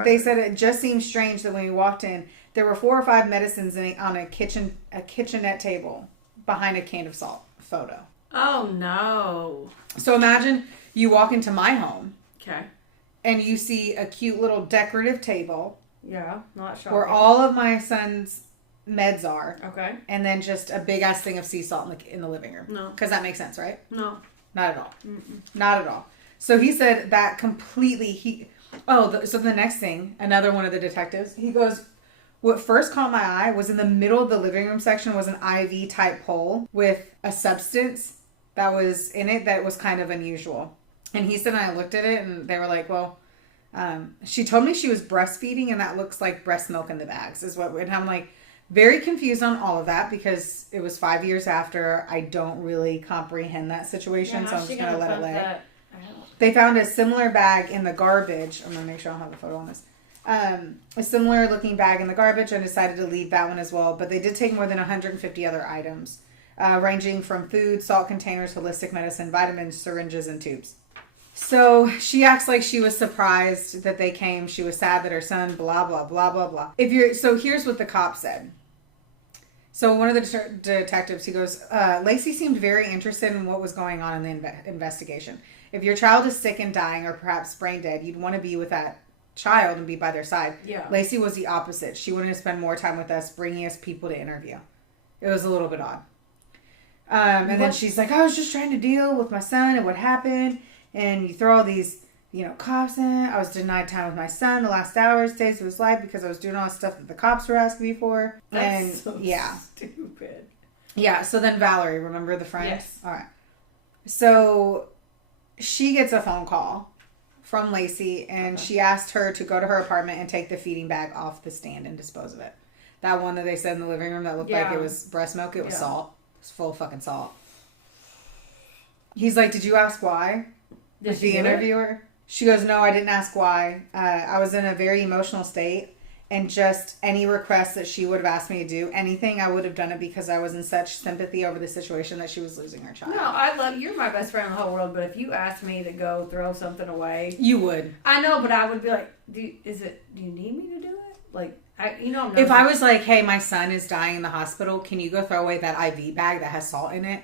they said it just seemed strange that when we walked in, there were 4 or 5 medicines on a kitchenette table behind a can of salt photo. Oh, no. So imagine you walk into my home. Okay. And you see a cute little decorative table. Yeah, not shocking. Where all of my son's meds are. Okay. And then just a big ass thing of sea salt in the living room. No. Because that makes sense, right? No. Not at all. Mm-mm. Not at all. So he said that completely, so the next thing, another one of the detectives, he goes, what first caught my eye was in the middle of the living room section was an IV type pole with a substance that was in it that was kind of unusual. And he said, and I looked at it and they were like, well, she told me she was breastfeeding and that looks like breast milk in the bags and I'm like very confused on all of that because it was 5 years after. I don't really comprehend that situation. So I'm just going to let it lay. They found a similar bag in the garbage. I'm going to make sure I don't have the photo on this. A similar looking bag in the garbage and decided to leave that one as well. But they did take more than 150 other items, ranging from food, salt containers, holistic medicine, vitamins, syringes, and tubes. So she acts like she was surprised that they came. She was sad that her son, blah, blah, blah, blah, blah. So here's what the cop said. So one of the detectives, he goes, Lacey seemed very interested in what was going on in the investigation. If your child is sick and dying or perhaps brain dead, you'd want to be with that child and be by their side. Yeah. Lacey was the opposite. She wanted to spend more time with us, bringing us people to interview. It was a little bit odd. And then she's like, I was just trying to deal with my son and what happened. And you throw all these, cops in. I was denied time with my son the last hours, days of his life because I was doing all the stuff that the cops were asking me for. That's so stupid. Yeah, so then Valerie, remember the friend? Yes. All right. So she gets a phone call from Lacey, and she asked her to go to her apartment and take the feeding bag off the stand and dispose of it. That one that they said in the living room that looked like it was breast milk, it was salt. It was full of fucking salt. He's like, did you ask why? Did the interviewer? She goes, no, I didn't ask why. I was in a very emotional state, And just any request that she would have asked me to do, anything, I would have done it because I was in such sympathy over the situation that she was losing her child. No, I love you're my best friend in the whole world, but if you asked me to go throw something away, You would. I know, but I would be like, do you need me to do it? Like, I'm not. If I was like, hey, my son is dying in the hospital, can you go throw away that IV bag that has salt in it?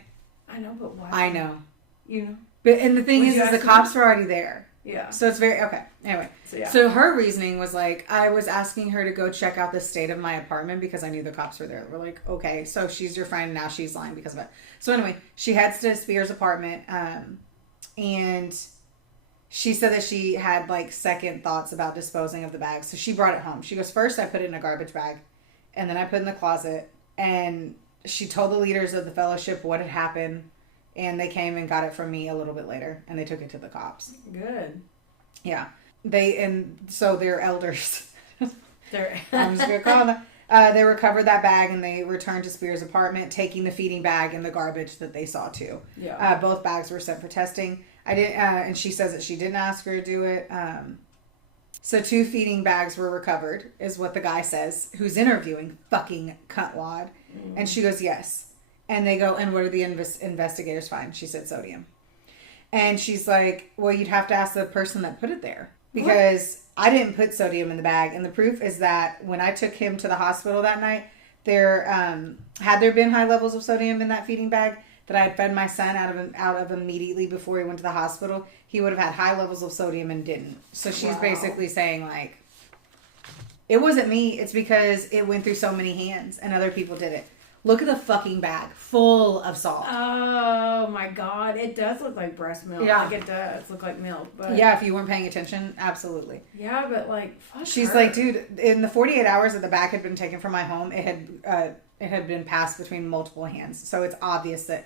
I know, but why? I know. You know? But, and the thing Would is you the ask me? cops were already there. Yeah. So it's very, okay. Anyway. So her reasoning was like, I was asking her to go check out the state of my apartment because I knew the cops were there. We're like, okay, so she's your friend, now she's lying because of it. So anyway, she heads to Spears' apartment, and she said that she had like second thoughts about disposing of the bag. So she brought it home. She goes, first I put it in a garbage bag, and then I put it in the closet, and she told the leaders of the fellowship what had happened, and they came and got it from me a little bit later, and they took it to the cops. Good. Yeah. So their elders, They're I'm just going to call them, they recovered that bag and they returned to Spears' apartment, taking the feeding bag and the garbage that they saw too. Yeah. Both bags were sent for testing. I didn't, and she says that she didn't ask her to do it. So 2 feeding bags were recovered, is what the guy says, who's interviewing fucking cuntwad. Mm-hmm. And she goes, yes. And they go, and what are the investigators find? She said sodium. And she's like, well, you'd have to ask the person that put it there. Because I didn't put sodium in the bag. And the proof is that when I took him to the hospital that night, had there been high levels of sodium in that feeding bag that I had fed my son out of immediately before he went to the hospital, he would have had high levels of sodium and didn't. So she's basically saying, like, it wasn't me. It's because it went through so many hands and other people did it. Look at the fucking bag full of salt. Oh my God. It does look like breast milk. Yeah. Like it does look like milk. But yeah, if you weren't paying attention, absolutely. Yeah, but like, fuck She's her. like, dude, in the 48 hours that the bag had been taken from my home, it had been passed between multiple hands. So it's obvious that,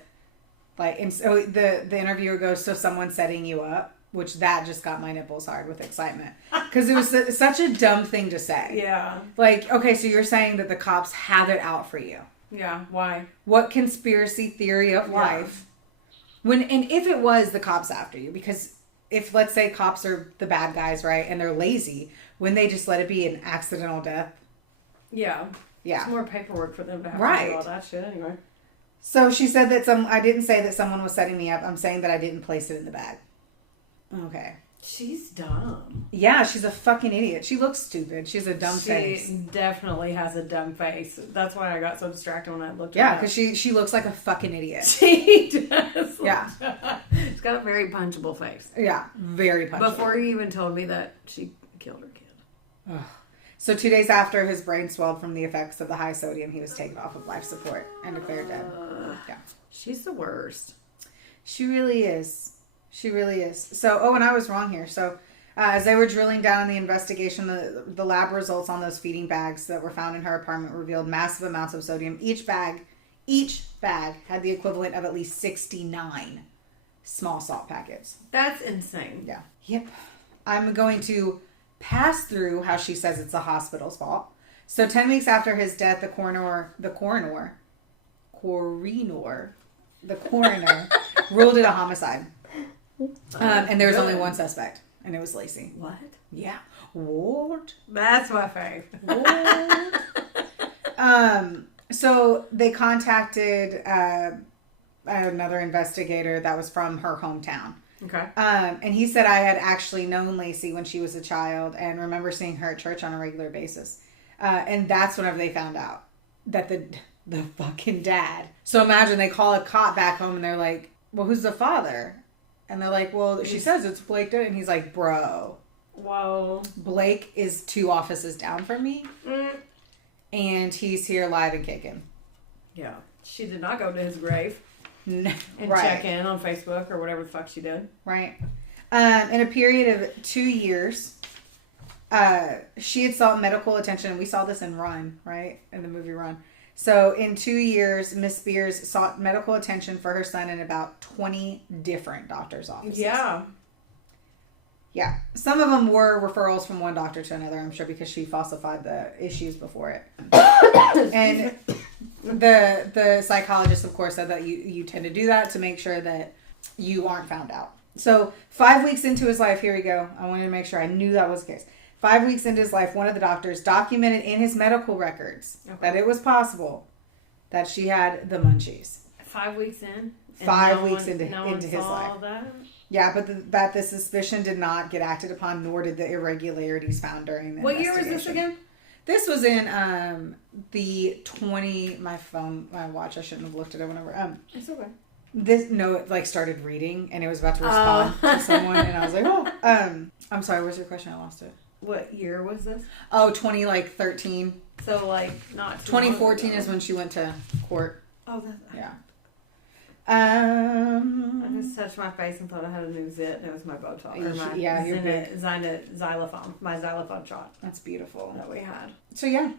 like, and so the interviewer goes, so someone's setting you up, which that just got my nipples hard with excitement. Because it was such a dumb thing to say. Yeah. Like, okay, so you're saying that the cops have it out for you. Yeah, why? What conspiracy theory of life? And if it was the cops after you, because if, let's say, cops are the bad guys, right, and they're lazy, when they just let it be an accidental death? Yeah. Yeah. It's more paperwork for them to have to do all that shit anyway. So she said that I didn't say that someone was setting me up. I'm saying that I didn't place it in the bag. Okay. She's dumb. Yeah, she's a fucking idiot. She looks stupid. She has a dumb face. She definitely has a dumb face. That's why I got so distracted when I looked at her. Yeah, because she looks like a fucking idiot. She does. Yeah. She's got a very punchable face. Yeah, very punchable. Before you even told me that she killed her kid. Ugh. So 2 days after his brain swelled from the effects of the high sodium, he was taken off of life support and declared dead. Yeah. She's the worst. She really is. She really is. So, and I was wrong here. So, as they were drilling down in the investigation, the lab results on those feeding bags that were found in her apartment revealed massive amounts of sodium. Each bag had the equivalent of at least 69 small salt packets. That's insane. Yeah. Yep. I'm going to pass through how she says it's the hospital's fault. So 10 weeks after his death, the coroner ruled it a homicide. And there was only one suspect, and it was Lacey. What? Yeah. What? That's my fave. What? So they contacted another investigator that was from her hometown. Okay. And he said, I had actually known Lacey when she was a child and remember seeing her at church on a regular basis. And that's whenever they found out that the fucking dad. So imagine they call a cop back home and they're like, well, who's the father? And they're like, well, she says it's Blake. And he's like, bro. Whoa. Blake is 2 offices down from me. And he's here live and kicking. Yeah. She did not go to his grave. And check in on Facebook or whatever the fuck she did. Right. In a period of 2 years, she had sought medical attention. We saw this in Run, right? In the movie Run. So in 2 years, Miss Spears sought medical attention for her son in about 20 different doctor's offices. Yeah. Yeah. Some of them were referrals from one doctor to another, I'm sure, because she falsified the issues before it. And the psychologist, of course, said that you tend to do that to make sure that you aren't found out. So 5 weeks into his life, here we go. I wanted to make sure I knew that was the case. 5 weeks into his life, one of the doctors documented in his medical records that it was possible that she had the munchies. 5 weeks in? 5 weeks into his life. That? Yeah, but that the suspicion did not get acted upon, nor did the irregularities found during the What year was this again? This was in the my watch, I shouldn't have looked at it whenever. It's okay. It like started reading and it was about to respond to someone and I was like, oh. I'm sorry, what's your question? I lost it. What year was this? Oh, 13. So like not 2014 is when she went to court. Oh, that's yeah. I just touched my face and thought I had a new zit, and it was my Botox. Or my xylophone, my xylophone shot. That's beautiful. That we had. So yeah.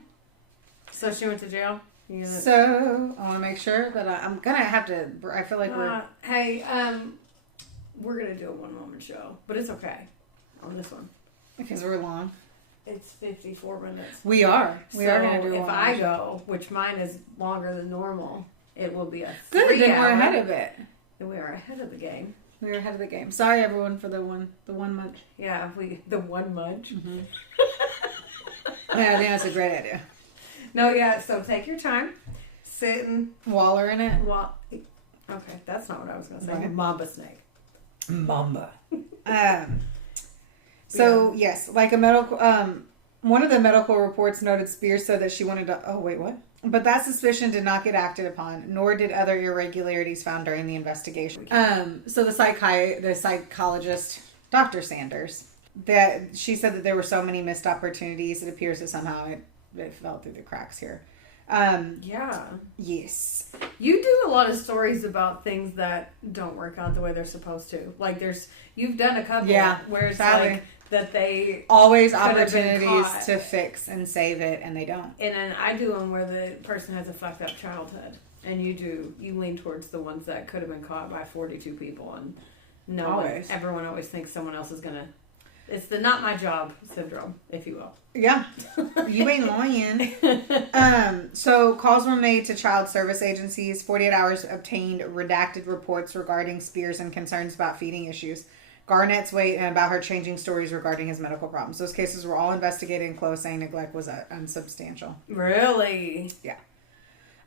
So she went to jail. So I want to make sure that I'm gonna have to. I feel like we're. Hey, we're gonna do a one-woman show, but it's okay on this one because we're long. It's 54 minutes. We are. We are gonna do. If I go, which mine is longer than normal. It will be a 3 hour. Then we're ahead of it. We are ahead of the game. We are ahead of the game. Sorry, everyone, for the one munch. Yeah, the one munch. Mm-hmm. Yeah, I think that's a great idea. No, yeah. So take your time, sit and waller in it. Okay, that's not what I was going to say. Right. Mamba snake. Mamba. So yes, like a medical. One of the medical reports noted Spears said that she wanted to. Oh wait, what? But that suspicion did not get acted upon, nor did other irregularities found during the investigation. So the psychologist, Dr. Sanders, that she said that there were so many missed opportunities. It appears that somehow it fell through the cracks here. Yeah. Yes. You do a lot of stories about things that don't work out the way they're supposed to. Like you've done a couple where it's like that they always opportunities to fix and save it, and they don't. And then I do them where the person has a fucked up childhood, and you lean towards the ones that could have been caught by 42 people, and everyone always thinks someone else is gonna. It's the not my job syndrome, if you will. Yeah, you ain't lying. So calls were made to child service agencies. 48 Hours obtained redacted reports regarding Spears and concerns about feeding issues. Garnett's weight and about her changing stories regarding his medical problems. Those cases were all investigated and closed, saying neglect was unsubstantial. Really? Yeah.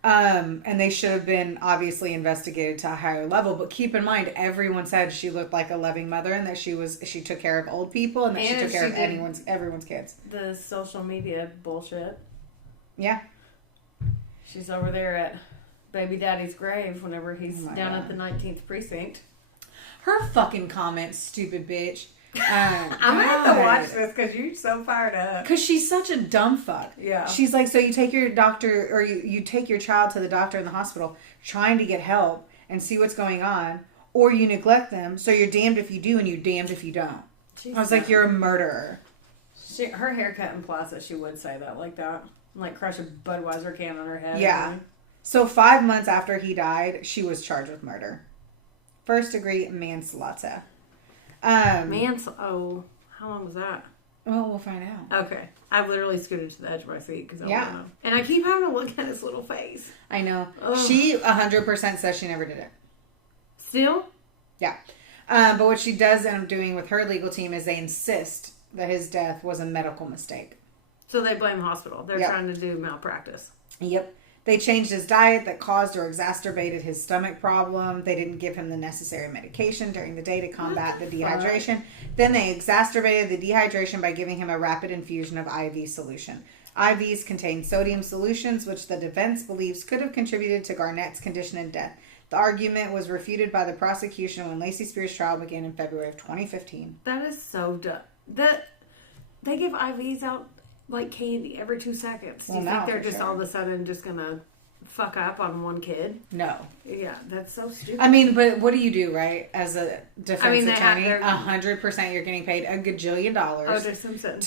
And they should have been obviously investigated to a higher level. But keep in mind, everyone said she looked like a loving mother and that she took care of old people and that she took care of everyone's kids. The social media bullshit. Yeah. She's over there at baby daddy's grave whenever he's down at the 19th precinct. Her fucking comments, stupid bitch. I'm gonna have to watch this because you're so fired up. Because she's such a dumb fuck. Yeah. She's like, so you take your doctor, or you take your child to the doctor in the hospital trying to get help and see what's going on, or you neglect them, so you're damned if you do and you're damned if you don't. I was like, you're a murderer. Her haircut implies that she would say that like that. Like crush a Budweiser can on her head. Yeah. So 5 months after he died, she was charged with murder. First degree manslaughter. How long was that? Well, we'll find out. Okay. I literally scooted to the edge of my seat because I want to know. And I keep having to look at his little face. I know. Ugh. She 100% says she never did it. Still? Yeah. But what she does end up doing with her legal team is they insist that his death was a medical mistake. So they blame hospital. They're trying to do malpractice. Yep. They changed his diet that caused or exacerbated his stomach problem. They didn't give him the necessary medication during the day to combat the dehydration. Then they exacerbated the dehydration by giving him a rapid infusion of IV solution. IVs contain sodium solutions, which the defense believes could have contributed to Garnett's condition and death. The argument was refuted by the prosecution when Lacey Spears' trial began in February of 2015. That is so dumb. They give IVs out like candy every 2 seconds. Do you think they're just all of a sudden just gonna fuck up on one kid? No. Yeah, that's so stupid. I mean, but what do you do, right? As a defense attorney, 100% you're getting paid $1 gajillion. Oh, there's Simpson.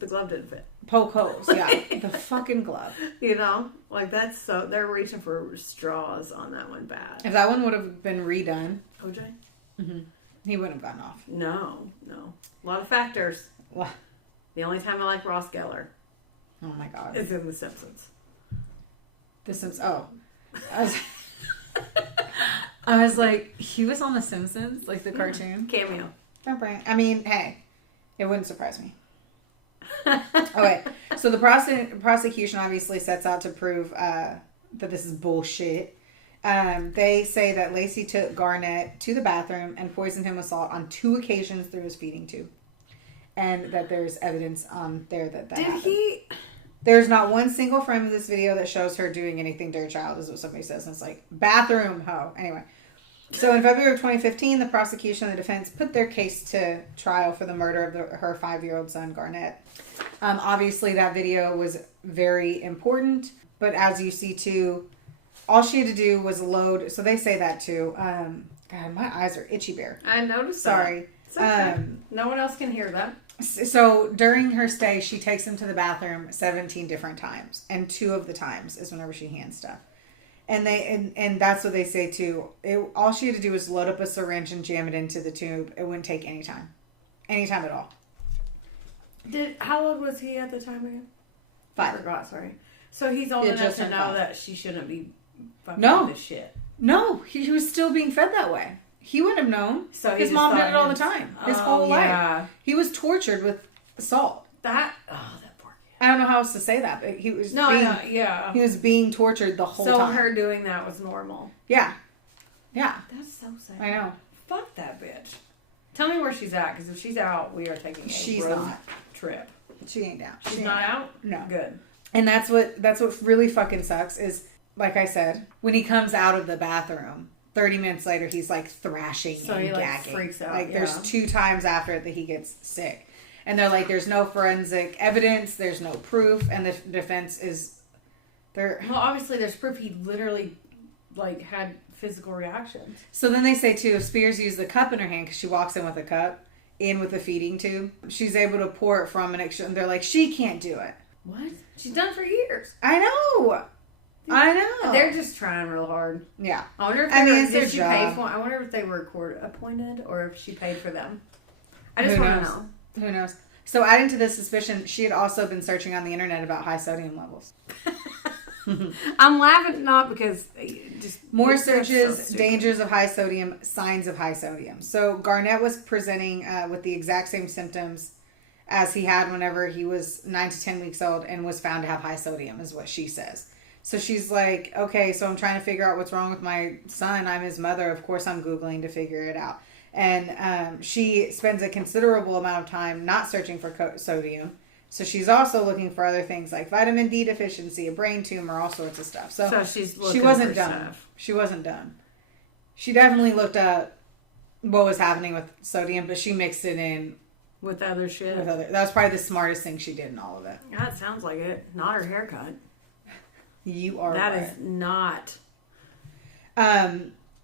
The glove didn't fit. Poke holes, yeah. The fucking glove. You know? Like, that's so... They're reaching for straws on that one bad. If that one would have been redone... OJ? Mm-hmm. He wouldn't have gotten off. No. A lot of factors. What? The only time I like Ross Geller. Oh my God. Is in The Simpsons. The Simpsons. Oh. I was like, he was on The Simpsons? Like the cartoon? Cameo. I mean, hey. It wouldn't surprise me. Okay, so the prosecution obviously sets out to prove that this is bullshit. They say that Lacey took Garnett to the bathroom and poisoned him with salt on 2 occasions through his feeding tube. And that there's evidence on there that happened. There's not one single frame of this video that shows her doing anything to her child, is what somebody says. And it's like, bathroom hoe. Anyway. So in February of 2015, the prosecution and the defense put their case to trial for the murder of her 5-year-old son, Garnett. Obviously, that video was very important. But as you see, too, all she had to do was load. So they say that, too. God, my eyes are itchy bear. I noticed Sorry. That. Okay. No one else can hear that. So during her stay, she takes him to the bathroom 17 different times. And 2 of the times is whenever she hands stuff. And and that's what they say too. All she had to do was load up a syringe and jam it into the tube. It wouldn't take any time. Any time at all. How old was he at the time again? 5. I forgot, sorry. So he's old enough to know 5. that she shouldn't be fucking with this shit. No, he was still being fed that way. He wouldn't have known. So his mom did it all the time. His whole life. He was tortured with salt. That poor kid. I don't know how else to say that, but he was he was being tortured the whole time. So her doing that was normal. Yeah. That's so sad. I know. Fuck that bitch. Tell me where she's at, because if she's out, we are taking a road trip. She ain't down. She's not out? No. Good. And that's what really fucking sucks is, like I said, when he comes out of the bathroom, 30 minutes later, he's like thrashing and gagging. Like freaks out. Like there's 2 times after it that he gets sick. And they're like, there's no forensic evidence, there's no proof, and the defense is Well, obviously there's proof he literally like had physical reactions. So then they say too, if Spears used the cup in her hand, because she walks in with a cup, in with a feeding tube, she's able to pour it from an extra, and they're like, she can't do it. What? She's done it for years. I know. They're just trying real hard. Yeah. I wonder if did she pay for? I wonder if they were court appointed or if she paid for them. I just want to know. Who knows? So adding to this suspicion, she had also been searching on the internet about high sodium levels. I'm laughing not because just more searches, dangers of high sodium, signs of high sodium. So Garnett was presenting with the exact same symptoms as he had whenever he was 9 to 10 weeks old and was found to have high sodium, is what she says. So she's like, okay, so I'm trying to figure out what's wrong with my son. I'm his mother. Of course, I'm Googling to figure it out. And she spends a considerable amount of time not searching for sodium. So she's also looking for other things like vitamin D deficiency, a brain tumor, all sorts of stuff. So she wasn't done. Stuff. She wasn't done. She definitely looked up what was happening with sodium, but she mixed it in with other shit. That was probably the smartest thing she did in all of it. Yeah, it sounds like it. Not her haircut. You are That right. is not.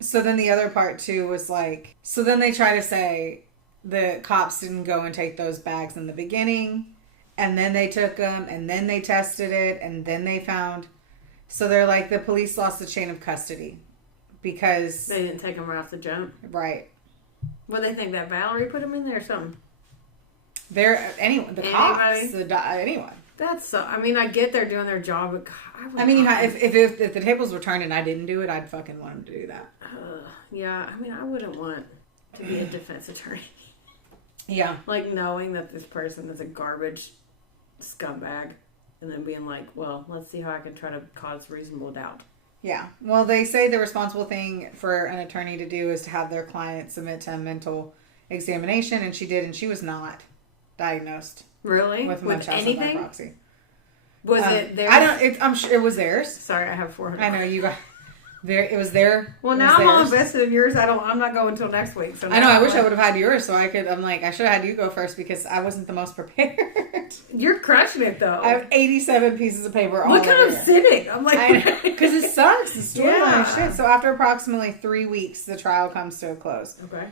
So then the other part too was like, so then they try to say the cops didn't go and take those bags in the beginning, and then they took them, and then they tested it, and then they found. So they're like, the police lost the chain of custody because they didn't take them right off the jump. Right. What, they think that Valerie put them in there or something? Anyone, the cops, anyone. That's so. I mean, I get they're doing their job, but God, if the tables were turned and I didn't do it, I'd fucking want them to do that. Yeah, I mean, I wouldn't want to be a defense attorney. Yeah, like knowing that this person is a garbage scumbag, and then being like, well, let's see how I can try to cause reasonable doubt. Yeah. Well, they say the responsible thing for an attorney to do is to have their client submit to a mental examination, and she did, and she was not diagnosed. Really? With Munchausen by Proxy. Was it theirs? I'm sure it was theirs. Sorry, I have 400. I know you got there. It was there. Well, now I'm all invested in yours. I'm not going until next week. So I know. I wish I would have had yours so I could. I'm like, I should have had you go first because I wasn't the most prepared. You're crushing it though. I have 87 pieces of paper. Look how I'm sitting. I'm like, because it sucks. The storyline is shit. So after approximately 3 weeks, the trial comes to a close. Okay.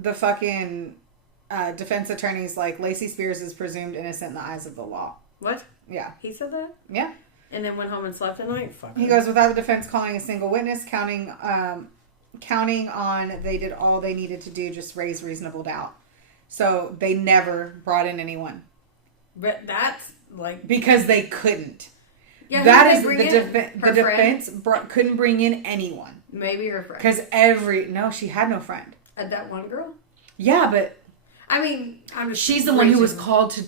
The fucking defense attorney's like, Lacey Spears is presumed innocent in the eyes of the law. What? Yeah. He said that? Yeah. And then went home and slept at night? Fuck. He goes, without the defense calling a single witness, counting on they did all they needed to do, just raise reasonable doubt. So they never brought in anyone. But that's like... Because they couldn't. Yeah, that is the defense couldn't bring in anyone. Maybe her friend. Because she had no friend. That one girl? Yeah, but... I mean, she's the one who was told to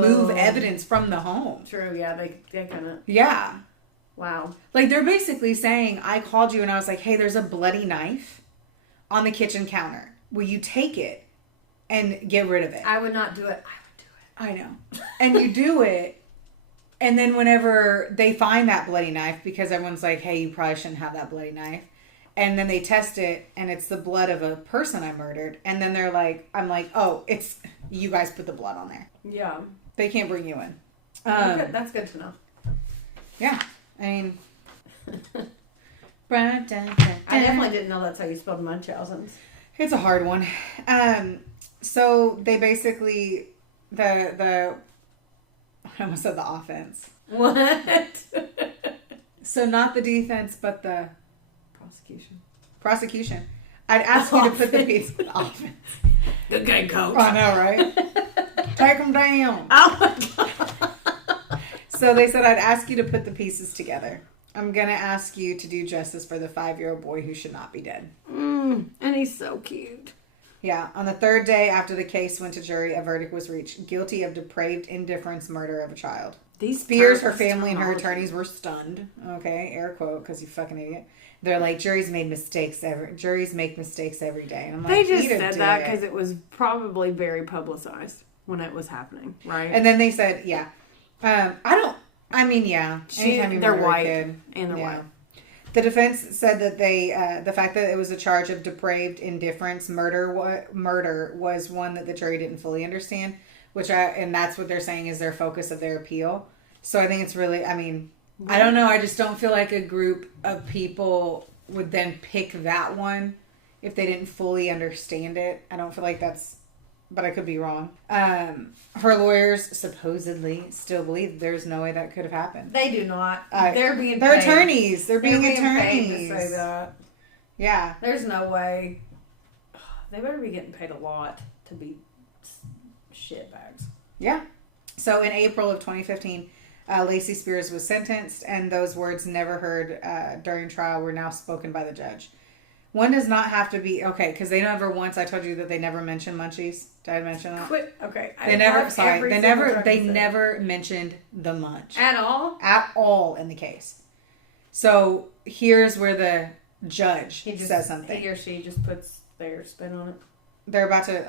move evidence from the home. True, yeah, they kind of... Yeah. Wow. Like, they're basically saying, I called you and I was like, hey, there's a bloody knife on the kitchen counter. Will you take it and get rid of it? I would not do it. I know. And you do it, and then whenever they find that bloody knife, because everyone's like, hey, you probably shouldn't have that bloody knife. And then they test it, and it's the blood of a person I murdered. And then they're like, I'm like, oh, it's, you guys put the blood on there. Yeah. They can't bring you in. That's good to know. Yeah. I mean. I definitely didn't know that's how you spelled Munchausen's. It's a hard one. So they basically, I almost said the offense. What? So not the defense, but the prosecution. I'd ask you to put the piece in the offense. Good game, coach. I know, right? Take them down. Oh my God. So they said I'd ask you to put the pieces together. I'm going to ask you to do justice for the 5-year-old boy who should not be dead. And he's so cute. Yeah. On the third day after the case went to jury, a verdict was reached. Guilty of depraved indifference murder of a child. These Spears, her family, and her attorneys were stunned. Okay, air quote, because you fucking idiot. They're like, juries make mistakes every day. And I'm like, they just said that because it was probably very publicized when it was happening, right? And then they said, yeah. Anytime you they're murder white, a kid. and they're white. The defense said that the fact that it was a charge of depraved indifference, murder was one that the jury didn't fully understand, and that's what they're saying is their focus of their appeal. So I think it's really, I don't know. I just don't feel like a group of people would then pick that one if they didn't fully understand it. I don't feel like that's, but I could be wrong. Her lawyers supposedly still believe there's no way that could have happened. They do not. They're attorneys. They're being attorneys. Paid to say that. Yeah. There's no way. They better be getting paid a lot to be shitbags. Yeah. So in April of 2015, Lacey Spears was sentenced, and those words never heard during trial were now spoken by the judge. One does not have to be okay because they never once. I told you that they never mentioned munchies. Did I mention that? Quit. Okay. They never mentioned the munch at all in the case. So here's where the judge says something. He or she just puts their spin on it. They're about to,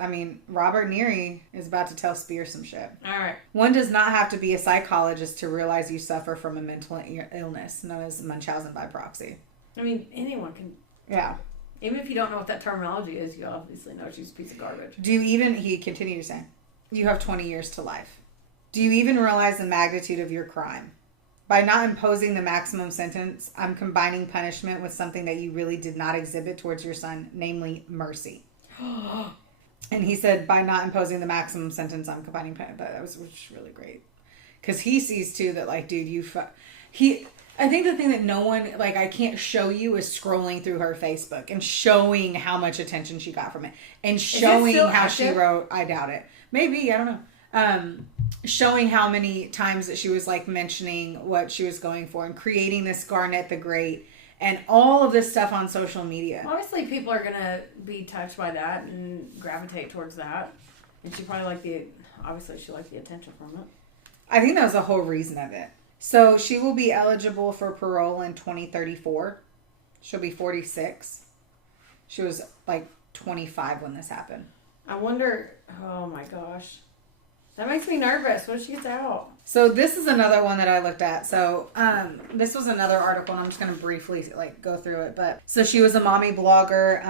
Robert Neary is about to tell Spears some shit. All right. One does not have to be a psychologist to realize you suffer from a mental illness known as Munchausen by proxy. Anyone can. Yeah. Even if you don't know what that terminology is, you obviously know she's a piece of garbage. He continued to say, you have 20 years to life. Do you even realize the magnitude of your crime? By not imposing the maximum sentence, I'm combining punishment with something that you really did not exhibit towards your son, namely mercy. And he said, by not imposing the maximum sentence, I'm combining punishment. That was really great. Because he sees, too, that, dude, I think the thing that no one, I can't show you is scrolling through her Facebook and showing how much attention she got from it. And showing how she wrote, I doubt it. Maybe, I don't know. Showing how many times that she was, mentioning what she was going for and creating this Garnett the Great and all of this stuff on social media. Obviously, people are going to be touched by that and gravitate towards that. And she probably liked the attention from it. I think that was the whole reason of it. So she will be eligible for parole in 2034. She'll be 46. She was 25 when this happened. I wonder, oh my gosh. That makes me nervous. What if she gets out? So this is another one that I looked at. So this was another article, and I'm just going to briefly go through it. But so she was a mommy blogger,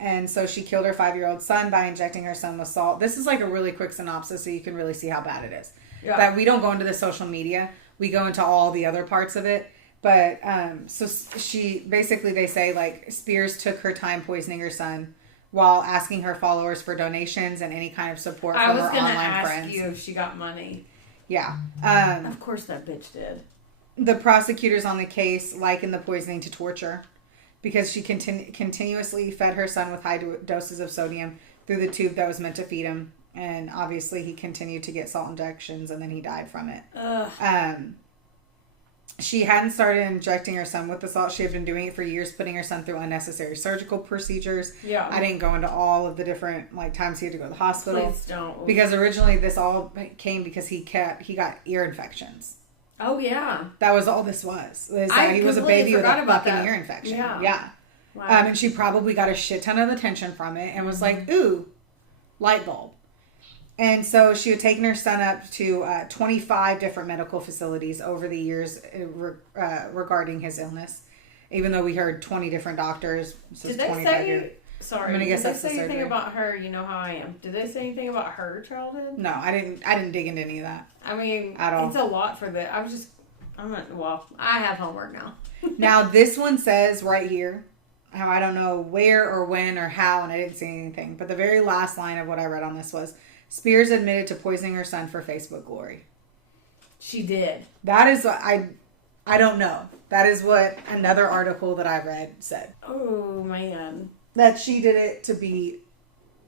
and so she killed her 5-year-old son by injecting her son with salt. This is a really quick synopsis so you can really see how bad it is. Yeah. But we don't go into the social media. We go into all the other parts of it. But so she basically, they say Spears took her time poisoning her son while asking her followers for donations and any kind of support from her online friends. I was going to ask you if she got money. Yeah. Of course that bitch did. The prosecutors on the case likened the poisoning to torture because she continuously fed her son with high doses of sodium through the tube that was meant to feed him. And obviously he continued to get salt injections and then he died from it. She hadn't started injecting her son with the salt. She had been doing it for years, putting her son through unnecessary surgical procedures. Yeah. I didn't go into all of the different like times he had to go to the hospital. Please don't. Because originally this all came because he got ear infections. Oh yeah. That was all this was. He was a baby with a fucking ear infection. Yeah. Wow. And she probably got a shit ton of attention from it and was like, ooh, light bulb. And so she had taken her son up to 25 different medical facilities over the years regarding his illness. Even though we heard 20 different doctors. Did they say... Sorry. I'm gonna guess did that's they say the anything surgery. about her? You know how I am. Did they say anything about her childhood? No, I didn't dig into any of that. I mean, at all. It's a lot for the... I have homework now. Now, this one says right here, how I don't know where or when or how, and I didn't see anything, but the very last line of what I read on this was, Spears admitted to poisoning her son for Facebook glory. She did. That is what I don't know. That is what another article that I read said. Oh, man. That she did it to be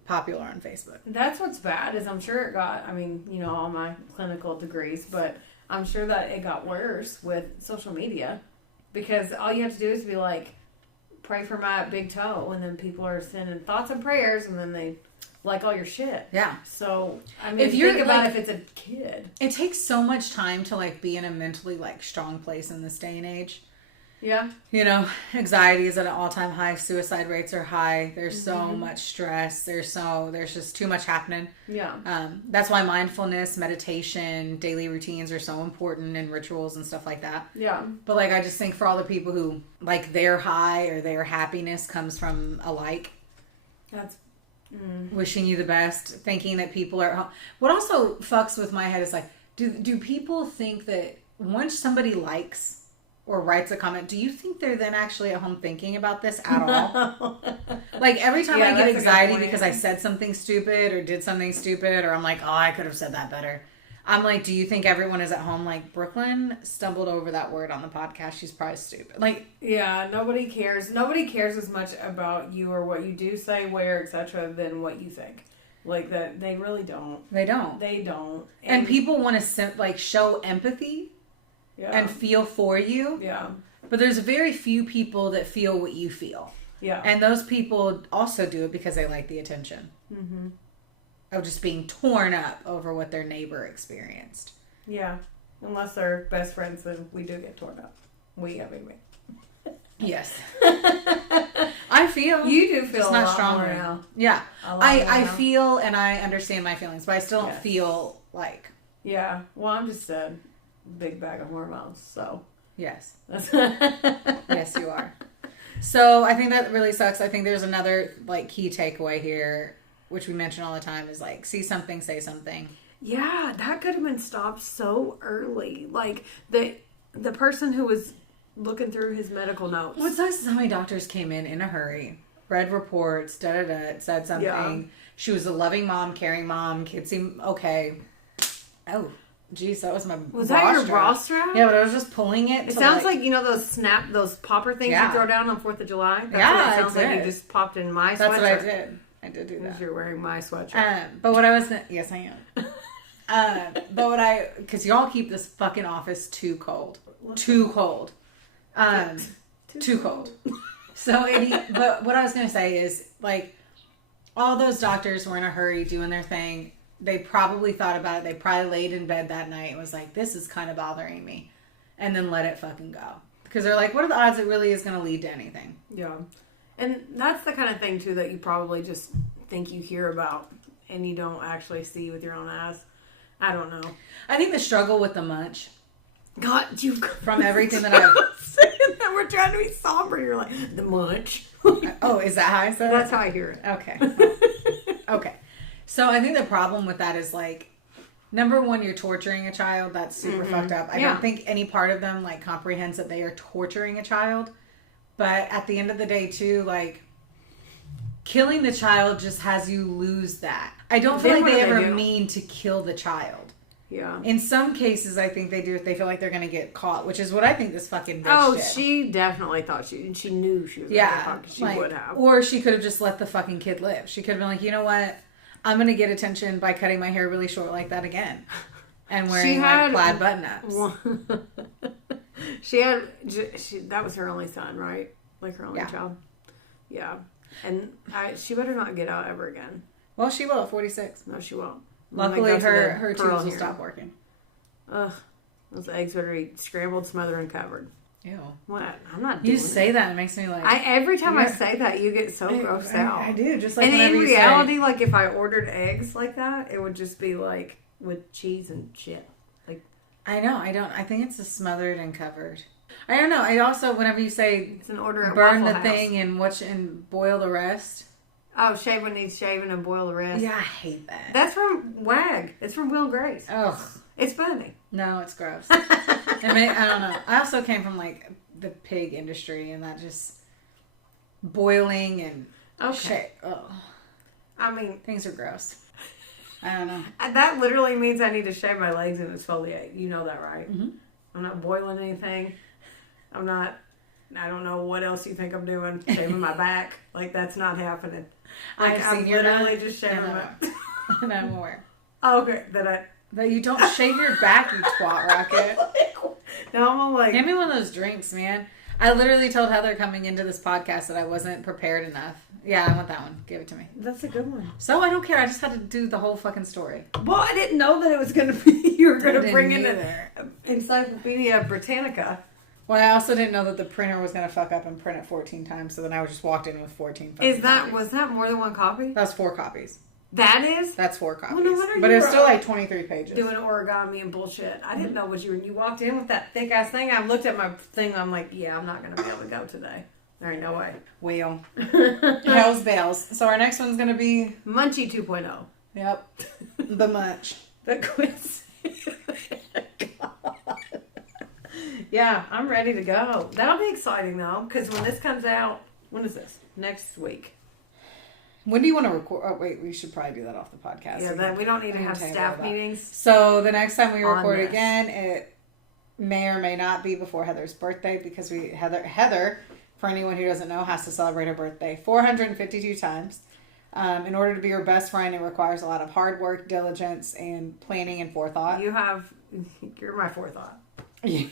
popular on Facebook. That's what's bad is I'm sure it got, all my clinical degrees, but I'm sure that it got worse with social media because all you have to do is be like, pray for my big toe, and then people are sending thoughts and prayers, and then they like all your shit. Yeah. So, if you're think about like, if it's a kid. It takes so much time to like be in a mentally like strong place in this day and age. Yeah. Anxiety is at an all-time high. Suicide rates are high. There's so much stress. There's just too much happening. Yeah. That's why mindfulness, meditation, daily routines are so important, and rituals and stuff like that. Yeah. But like, I just think for all the people who like their high or their happiness comes from a like. That's wishing you the best, thinking that people are. What also fucks with my head is like, do people think that once somebody likes or writes a comment, do you think they're then actually at home thinking about this at all? Like every time I get anxiety because I said something stupid or did something stupid, or I'm like, oh, I could have said that better. I'm like, do you think everyone is at home like, Brooklyn stumbled over that word on the podcast? She's probably stupid. Like, yeah, nobody cares. Nobody cares as much about you or what you do say, where, etc., than what you think. Like that, they really don't. They don't. They don't. And people want to like show empathy. Yeah. And feel for you. Yeah. But there's very few people that feel what you feel. Yeah. And those people also do it because they like the attention. Mm-hmm. Of just being torn up over what their neighbor experienced. Yeah. Unless they're best friends, then we do get torn up. We. Yes. I feel. You do feel just a not lot stronger more now. Yeah. I feel and I understand my feelings, but I still don't Yes. feel like. Yeah. Well, I'm just a big bag of hormones, so. Yes. Yes, you are. So I think that really sucks. I think there's another like key takeaway here, which we mention all the time, is like, see something, say something. Yeah, that could have been stopped so early. Like the person who was looking through his medical notes. What sucks is how many doctors came in a hurry, read reports, said something. Yeah. She was a loving mom, caring mom. Kids seem okay. Oh. Jeez, that was my Was that your bra strap? Yeah, but I was just pulling it. It sounds like those popper things you throw down on 4th of July? That's what it sounds like. You just popped in my sweatshirt. That's what I did. I did do that. You're wearing my sweatshirt. But what I was... Yes, I am. But what I... Because y'all keep this fucking office too cold. Too cold. Too cold. So, but what I was going to say is, like, all those doctors were in a hurry doing their thing. They probably thought about it. They probably laid in bed that night and was like, this is kind of bothering me. And then let it fucking go. Because they're like, what are the odds it really is going to lead to anything? Yeah. And that's the kind of thing, too, that you probably just think you hear about and you don't actually see with your own eyes. I don't know. I think the struggle with the Munch. God, you... From everything that I've... saying that we're trying to be somber. You're like, the Munch. Oh, is that how I said it? That's how I hear it. Okay. Okay. So I think the problem with that is like, number one, you're torturing a child. That's super fucked up. I don't think any part of them like comprehends that they are torturing a child. But at the end of the day too, like, killing the child just has you lose that. I don't feel like they ever mean to kill the child. Yeah. In some cases, I think they do if they feel like they're going to get caught, which is what I think this fucking bitch did. She definitely thought she knew she was going to get caught, 'cause she would have. Or she could have just let the fucking kid live. She could have been like, you know what? I'm going to get attention by cutting my hair really short like that again. And wearing like plaid button-ups. That was her only son, right? Like her only child. Yeah. And she better not get out ever again. Well, she will at 46. No, she won't. Luckily, her tubes will stop working. Ugh. Those eggs better be scrambled, smothered, and covered. Ew. What? I'm not doing You say that, it makes me like... every time I say that, you get so grossed out. I do, just like and whenever in you reality, like if I ordered eggs like that, it would just be like with cheese and shit. Like I know, I think it's a smothered and covered. I don't know. I also, whenever you say it's an order at burn Waffle the House. thing and boil the rest. Oh, shave what needs shaving and boil the rest. Yeah, I hate that. That's from WAG. It's from Will Grace. Ugh. It's funny. No, it's gross. I don't know. I also came from like the pig industry and that just boiling and I mean, things are gross. I don't know. That literally means I need to shave my legs and exfoliate. You know that, right? Mm-hmm. I'm not boiling anything. I don't know what else you think I'm doing. Shaving my back. Like, that's not happening. Like, I'm literally just shaving my... And I'm aware. Oh, okay. That you don't shave your back, you twat rocket. Now I'm all like... Give me one of those drinks, man. I literally told Heather coming into this podcast that I wasn't prepared enough. Yeah, I want that one. Give it to me. That's a good one. So I don't care. I just had to do the whole fucking story. Well, I didn't know that it was going to be... You were going to bring in an Encyclopedia Britannica. Well, I also didn't know that the printer was going to fuck up and print it 14 times, so then I just walked in with 14 copies. Was that more than one copy? That's 4 copies. That is? That's 4 copies. Well, no wonder but it's still like 23 pages. Doing origami and bullshit. I didn't know what you walked in with that thick ass thing. I looked at my thing. I'm like, yeah, I'm not going to be able to go today. There ain't no way. Well, hell's bells. So our next one's going to be... Munchie 2.0. Yep. The Munch. The quiz. Yeah, I'm ready to go. That'll be exciting though, because when this comes out, when is this? Next week. When do you want to record? Oh, wait, we should probably do that off the podcast. Yeah, we don't need to have staff meetings. So the next time we record again, it may or may not be before Heather's birthday because Heather, for anyone who doesn't know, has to celebrate her birthday 452 times. In order to be your best friend, it requires a lot of hard work, diligence, and planning and forethought. You're my forethought. Yeah.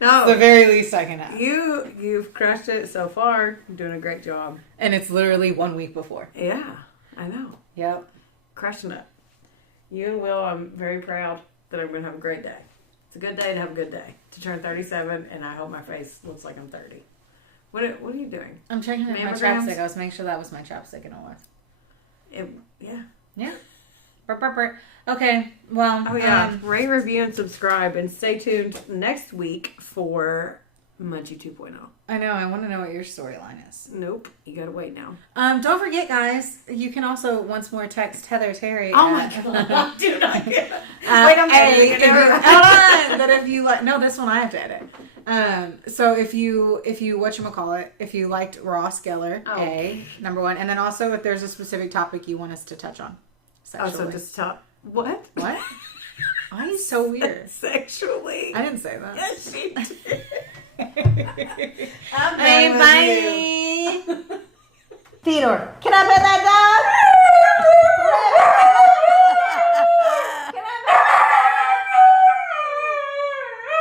No, it's the very least I can have. You've crushed it so far. You're doing a great job. And it's literally 1 week before. Yeah, I know. Yep. Crushing it. You and Will, I'm very proud that I'm going to have a great day. It's a good day to have a good day. To turn 37, and I hope my face looks like I'm 30. What are you doing? I'm checking my chapstick. I was making sure that was my chapstick, and it was. Yeah. Yeah. Burp, burp, burp. Okay, well... Oh, yeah. Rate, review, and subscribe. And stay tuned next week for Munchie 2.0. I know. I want to know what your storyline is. Nope. You gotta wait now. Don't forget, guys, you can also once more text Heather Terry. Oh, my God. Dude, I get it. Wait, I'm editing. Hold on. But if you like... No, this one I have to edit. So if you whatchamacallit, if you liked Ross Geller, number 1. And then also if there's a specific topic you want us to touch on. Sexually. Oh, so just talk... What? What? Why are you so weird? Sexually. I didn't say that. Yes, she did. Bye. Theodore, can I